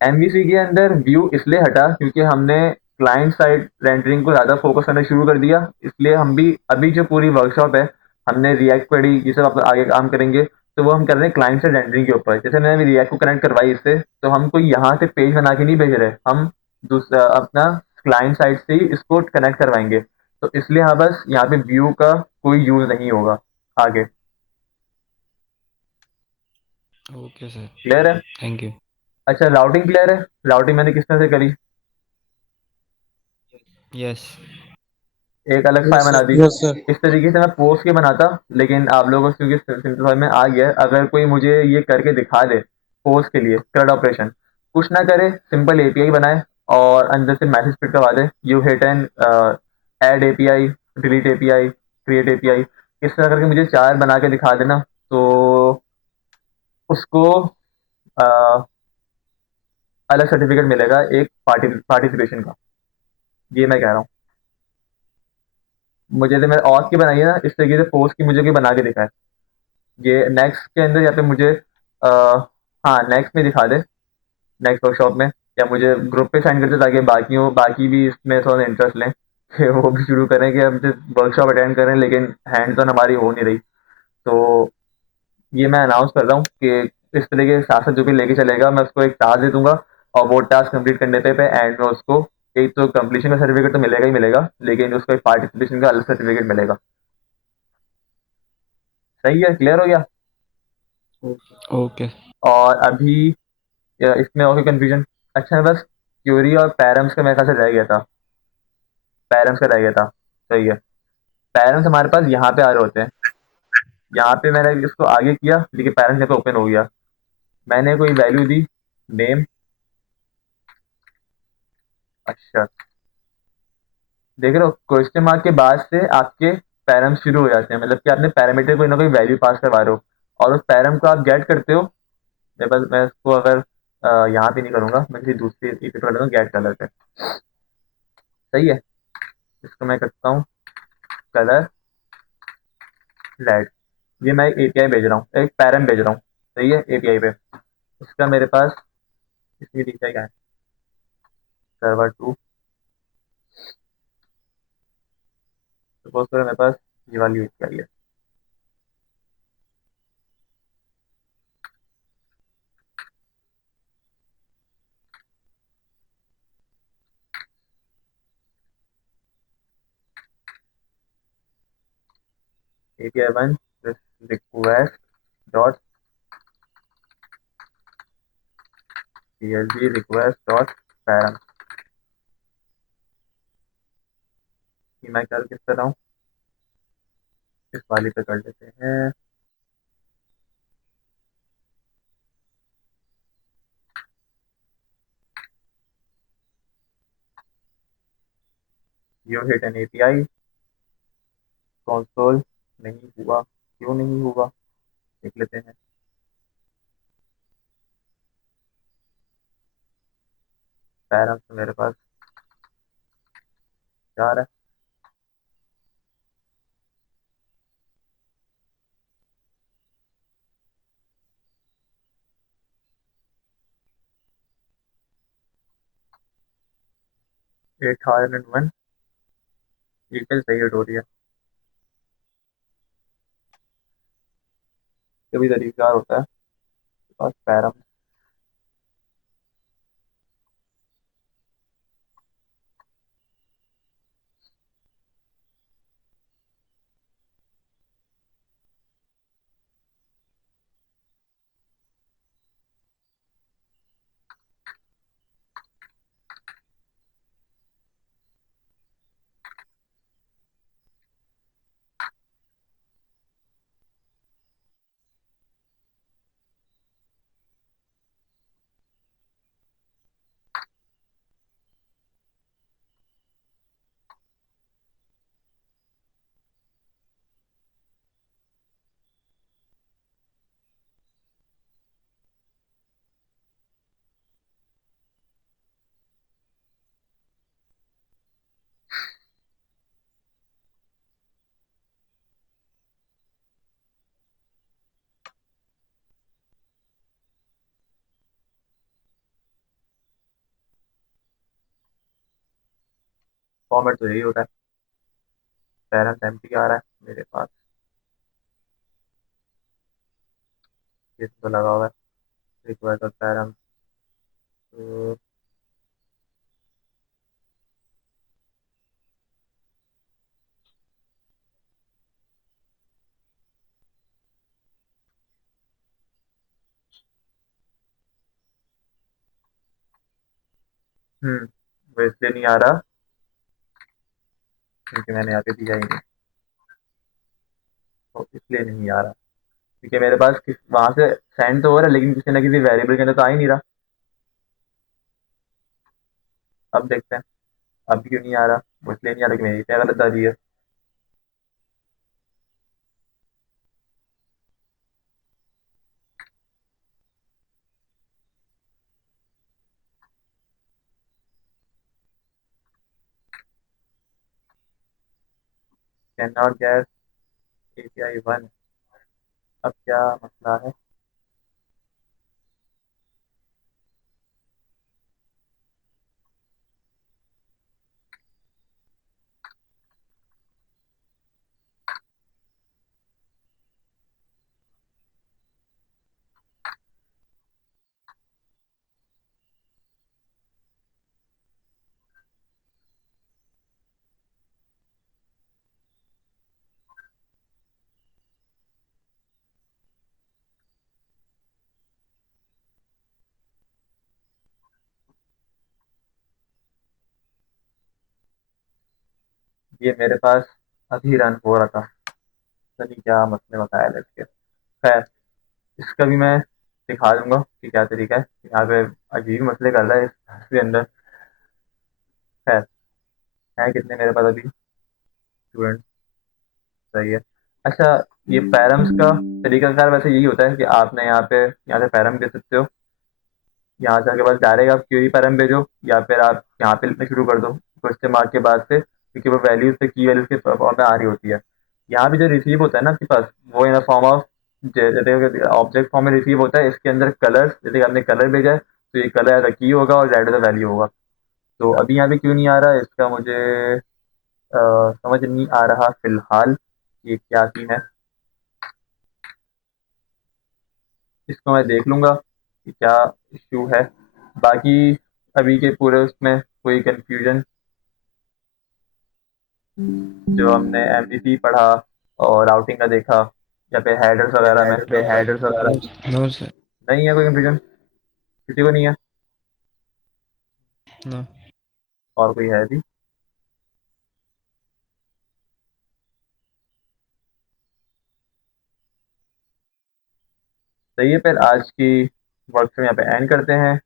एमवीसी के अंदर व्यू इसलिए हटा क्योंकि हमने क्लाइंट साइड रेंडरिंग को ज़्यादा फोकस करना शुरू कर दिया, इसलिए हम भी अभी जो पूरी वर्कशॉप है, हमने रिएक्ट क्वेरी ये सब आप आगे काम करेंगे, तो वो हम कर रहे हैं क्लाइंट साइड रेंडरिंग के ऊपर। जैसे मैंने रिएक्ट को कनेक्ट करवाई इससे, तो हम कोई यहाँ से पेज बना के नहीं भेज रहे, हम दूसरा अपना क्लाइंट साइड से ही इसको कनेक्ट करवाएंगे। तो इसलिए हाँ, बस यहाँ पे व्यू का कोई यूज नहीं होगा आगे। Okay sir. क्लियर है? Thank you. अच्छा, राउटिंग क्लियर है? राउटिंग मैंने किस तरह से करी, यस। एक अलग फाइल यस बना सर। दी। Yes sir. इस तरीके से मैं पोस्ट के बनाता, लेकिन आप लोगों को क्योंकि सिंपलीफाई में आ गया है, अगर कोई मुझे ये करके दिखा दे पोस्ट के लिए CRUD ऑपरेशन, कुछ ना करे, सिंपल एपीआई बनाए और अंदर से मैसेज फिट करवा दे, you hit an add API, delete API, create API, इस तरह करके मुझे चार बना के दिखा देना, तो उसको अ, अलग सर्टिफिकेट मिलेगा एक पार्टिसिपेशन का। ये मैं कह रहा हूँ। मुझे तो मेरे ऑथ की बनाई है ना, इस तरीके से पोस्ट की मुझे कोई बना के दिखाए। ये नेक्स्ट के अंदर या फिर मुझे आ, हाँ नेक्स्ट में दिखा दे, नेक्स्ट वर्कशॉप में, या मुझे ग्रुप पे सेंड कर दे ताकि बाकी भी इसमें थोड़ा इंटरेस्ट लें कि वो भी शुरू करें कि हम वर्कशॉप अटेंड करें, लेकिन हैंड्स ऑन हमारी हो नहीं रही। तो ये मैं अनाउंस कर रहा हूँ कि इस तरह के साथ साथ जो भी लेके चलेगा, मैं उसको एक टास्क दे दूंगा, और वो टास्क कंप्लीट करने पे एंड में उसको एक तो कंप्लीशन का सर्टिफिकेट तो मिलेगा ही मिलेगा, लेकिन उसको एक पार्टिसिपेशन का अलग सर्टिफिकेट मिलेगा। सही है? क्लियर हो गया? ओके। और अभी या इसमें और कोई कंफ्यूजन? अच्छा, बस क्यूरी और पैरम्स का मेरे ख्याल से रह गया था, पैरम्स का रह गया था। सही है। पैरम्स हमारे पास यहाँ पे आ रहे होते हैं, यहाँ पे मैंने इसको आगे किया, देखिए पैरम्स यहाँ पे ओपन हो गया, मैंने कोई वैल्यू दी, नेम। अच्छा, देख रहे हो क्वेश्चन मार्क के बाद से आपके पैरम्स शुरू हो जाते हैं, मतलब कि आपने पैरामीटर कोई ना कोई वैल्यू पास करवा रहे हो, और उस पैरम को आप गेट करते हो। मेरे पास, मैं इसको अगर यहाँ पे नहीं करूंगा, मैं किसी दूसरी इसे कर दूंगा गेट कलर पे। सही है, इसको मैं करता हूँ कलर रेड। ये मैं एक एपीआई भेज रहा हूँ, एक पैरम भेज रहा हूँ, सही है, एपीआई पे। इसका मेरे पास इसकी डीपीआई क्या है, सर्वर टू, सपोज करो मेरे पास ये वाली एपीआई है। API one request dot CLB request dot param. ये मैं कर किस तरह हूँ, इस वाली पे कर लेते हैं। You hit N API console. नहीं हुआ, क्यों नहीं हुआ, देख लेते हैं। पैरम से मेरे पास क्या रहा है, 801 डिटेल सही हिट हो रही है। कभी तरीका होता है बस पैरम। फॉर्मेट तो यही होता है। पैरम एम्प्टी आ रहा है मेरे पास, ये तो लगा हुआ है रिक्वायर पैरम। तो वो इसलिए नहीं आ रहा क्योंकि मैंने यहाँ पे दिया ही नहीं, तो इसलिए नहीं आ रहा। क्योंकि मेरे पास वहां से सेंड तो हो रहा है लेकिन किसी ना किसी वेरिएबल के अंदर तो आ ही नहीं रहा। अब देखते हैं अब क्यों नहीं आ रहा। वो इसलिए नहीं आ रहा कि मेरी क्या गलत आ रही है। Can not gate API 1। अब क्या मसला है। ये मेरे पास अभी रन हो रहा था, पता नहीं क्या मसले मसाइल है इसके। खैर, इसका भी मैं दिखा दूंगा कि क्या तरीका है। यहाँ पे अजीब मसले कर रहा है इसके अंदर। खैर, है कितने मेरे पास अभी स्टूडेंट। सही है। अच्छा, ये पैरम्स का तरीकाकार वैसे यही होता है कि आपने यहाँ से पैरम दे सकते हो। यहाँ से आपके पास डायरेक्ट आप क्वेरी पैरम भेजो, या फिर आप यहाँ पे लिखना शुरू कर दो क्वेश्चन मार्क के बाद से, क्योंकि वो वैल्यूज से की वैल्यूज के फॉर्म में आ रही होती है। यहाँ भी जो रिसीव होता है ना आपके पास, वो इन फॉर्म ऑफ जैसे ऑब्जेक्ट फॉर्म में रिसीव होता है। इसके अंदर कलर्स, जैसे आपने कलर भेजा है तो ये कलर एज अ की होगा और रेड एज अ वैल्यू होगा। तो अभी यहाँ पे क्यों नहीं आ रहा है इसका मुझे समझ नहीं आ रहा फिलहाल, ये क्या सीन है। इसको मैं देख लूंगा कि क्या इश्यू है। बाकी अभी के पूरे उसमें कोई कंफ्यूजन, जो हमने एमवीपी पढ़ा और राउटिंग का देखा, या फिर हेडर्स वगैरह में हेडर्स वगैरह नो सर। नहीं है कोई कंफ्यूजन, किसी को नहीं है। नो। और कोई है भी। सही है, फिर आज की वर्कशॉप यहाँ पे एंड करते हैं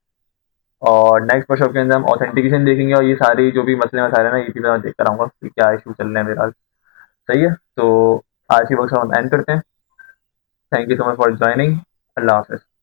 और नेक्स्ट वर्कशॉप के अंदर हम ऑथेंटिकेशन देखेंगे और ये सारी जो भी मसले मसाइल है ना, ये चीज़ें मैं देखकर आऊँगा कि क्या इशू चल रहे हैं मेरे हाल। सही है, तो आज की वर्कशॉप हम एंड करते हैं। Thank you so much for joining. अल्लाह हाफिज़।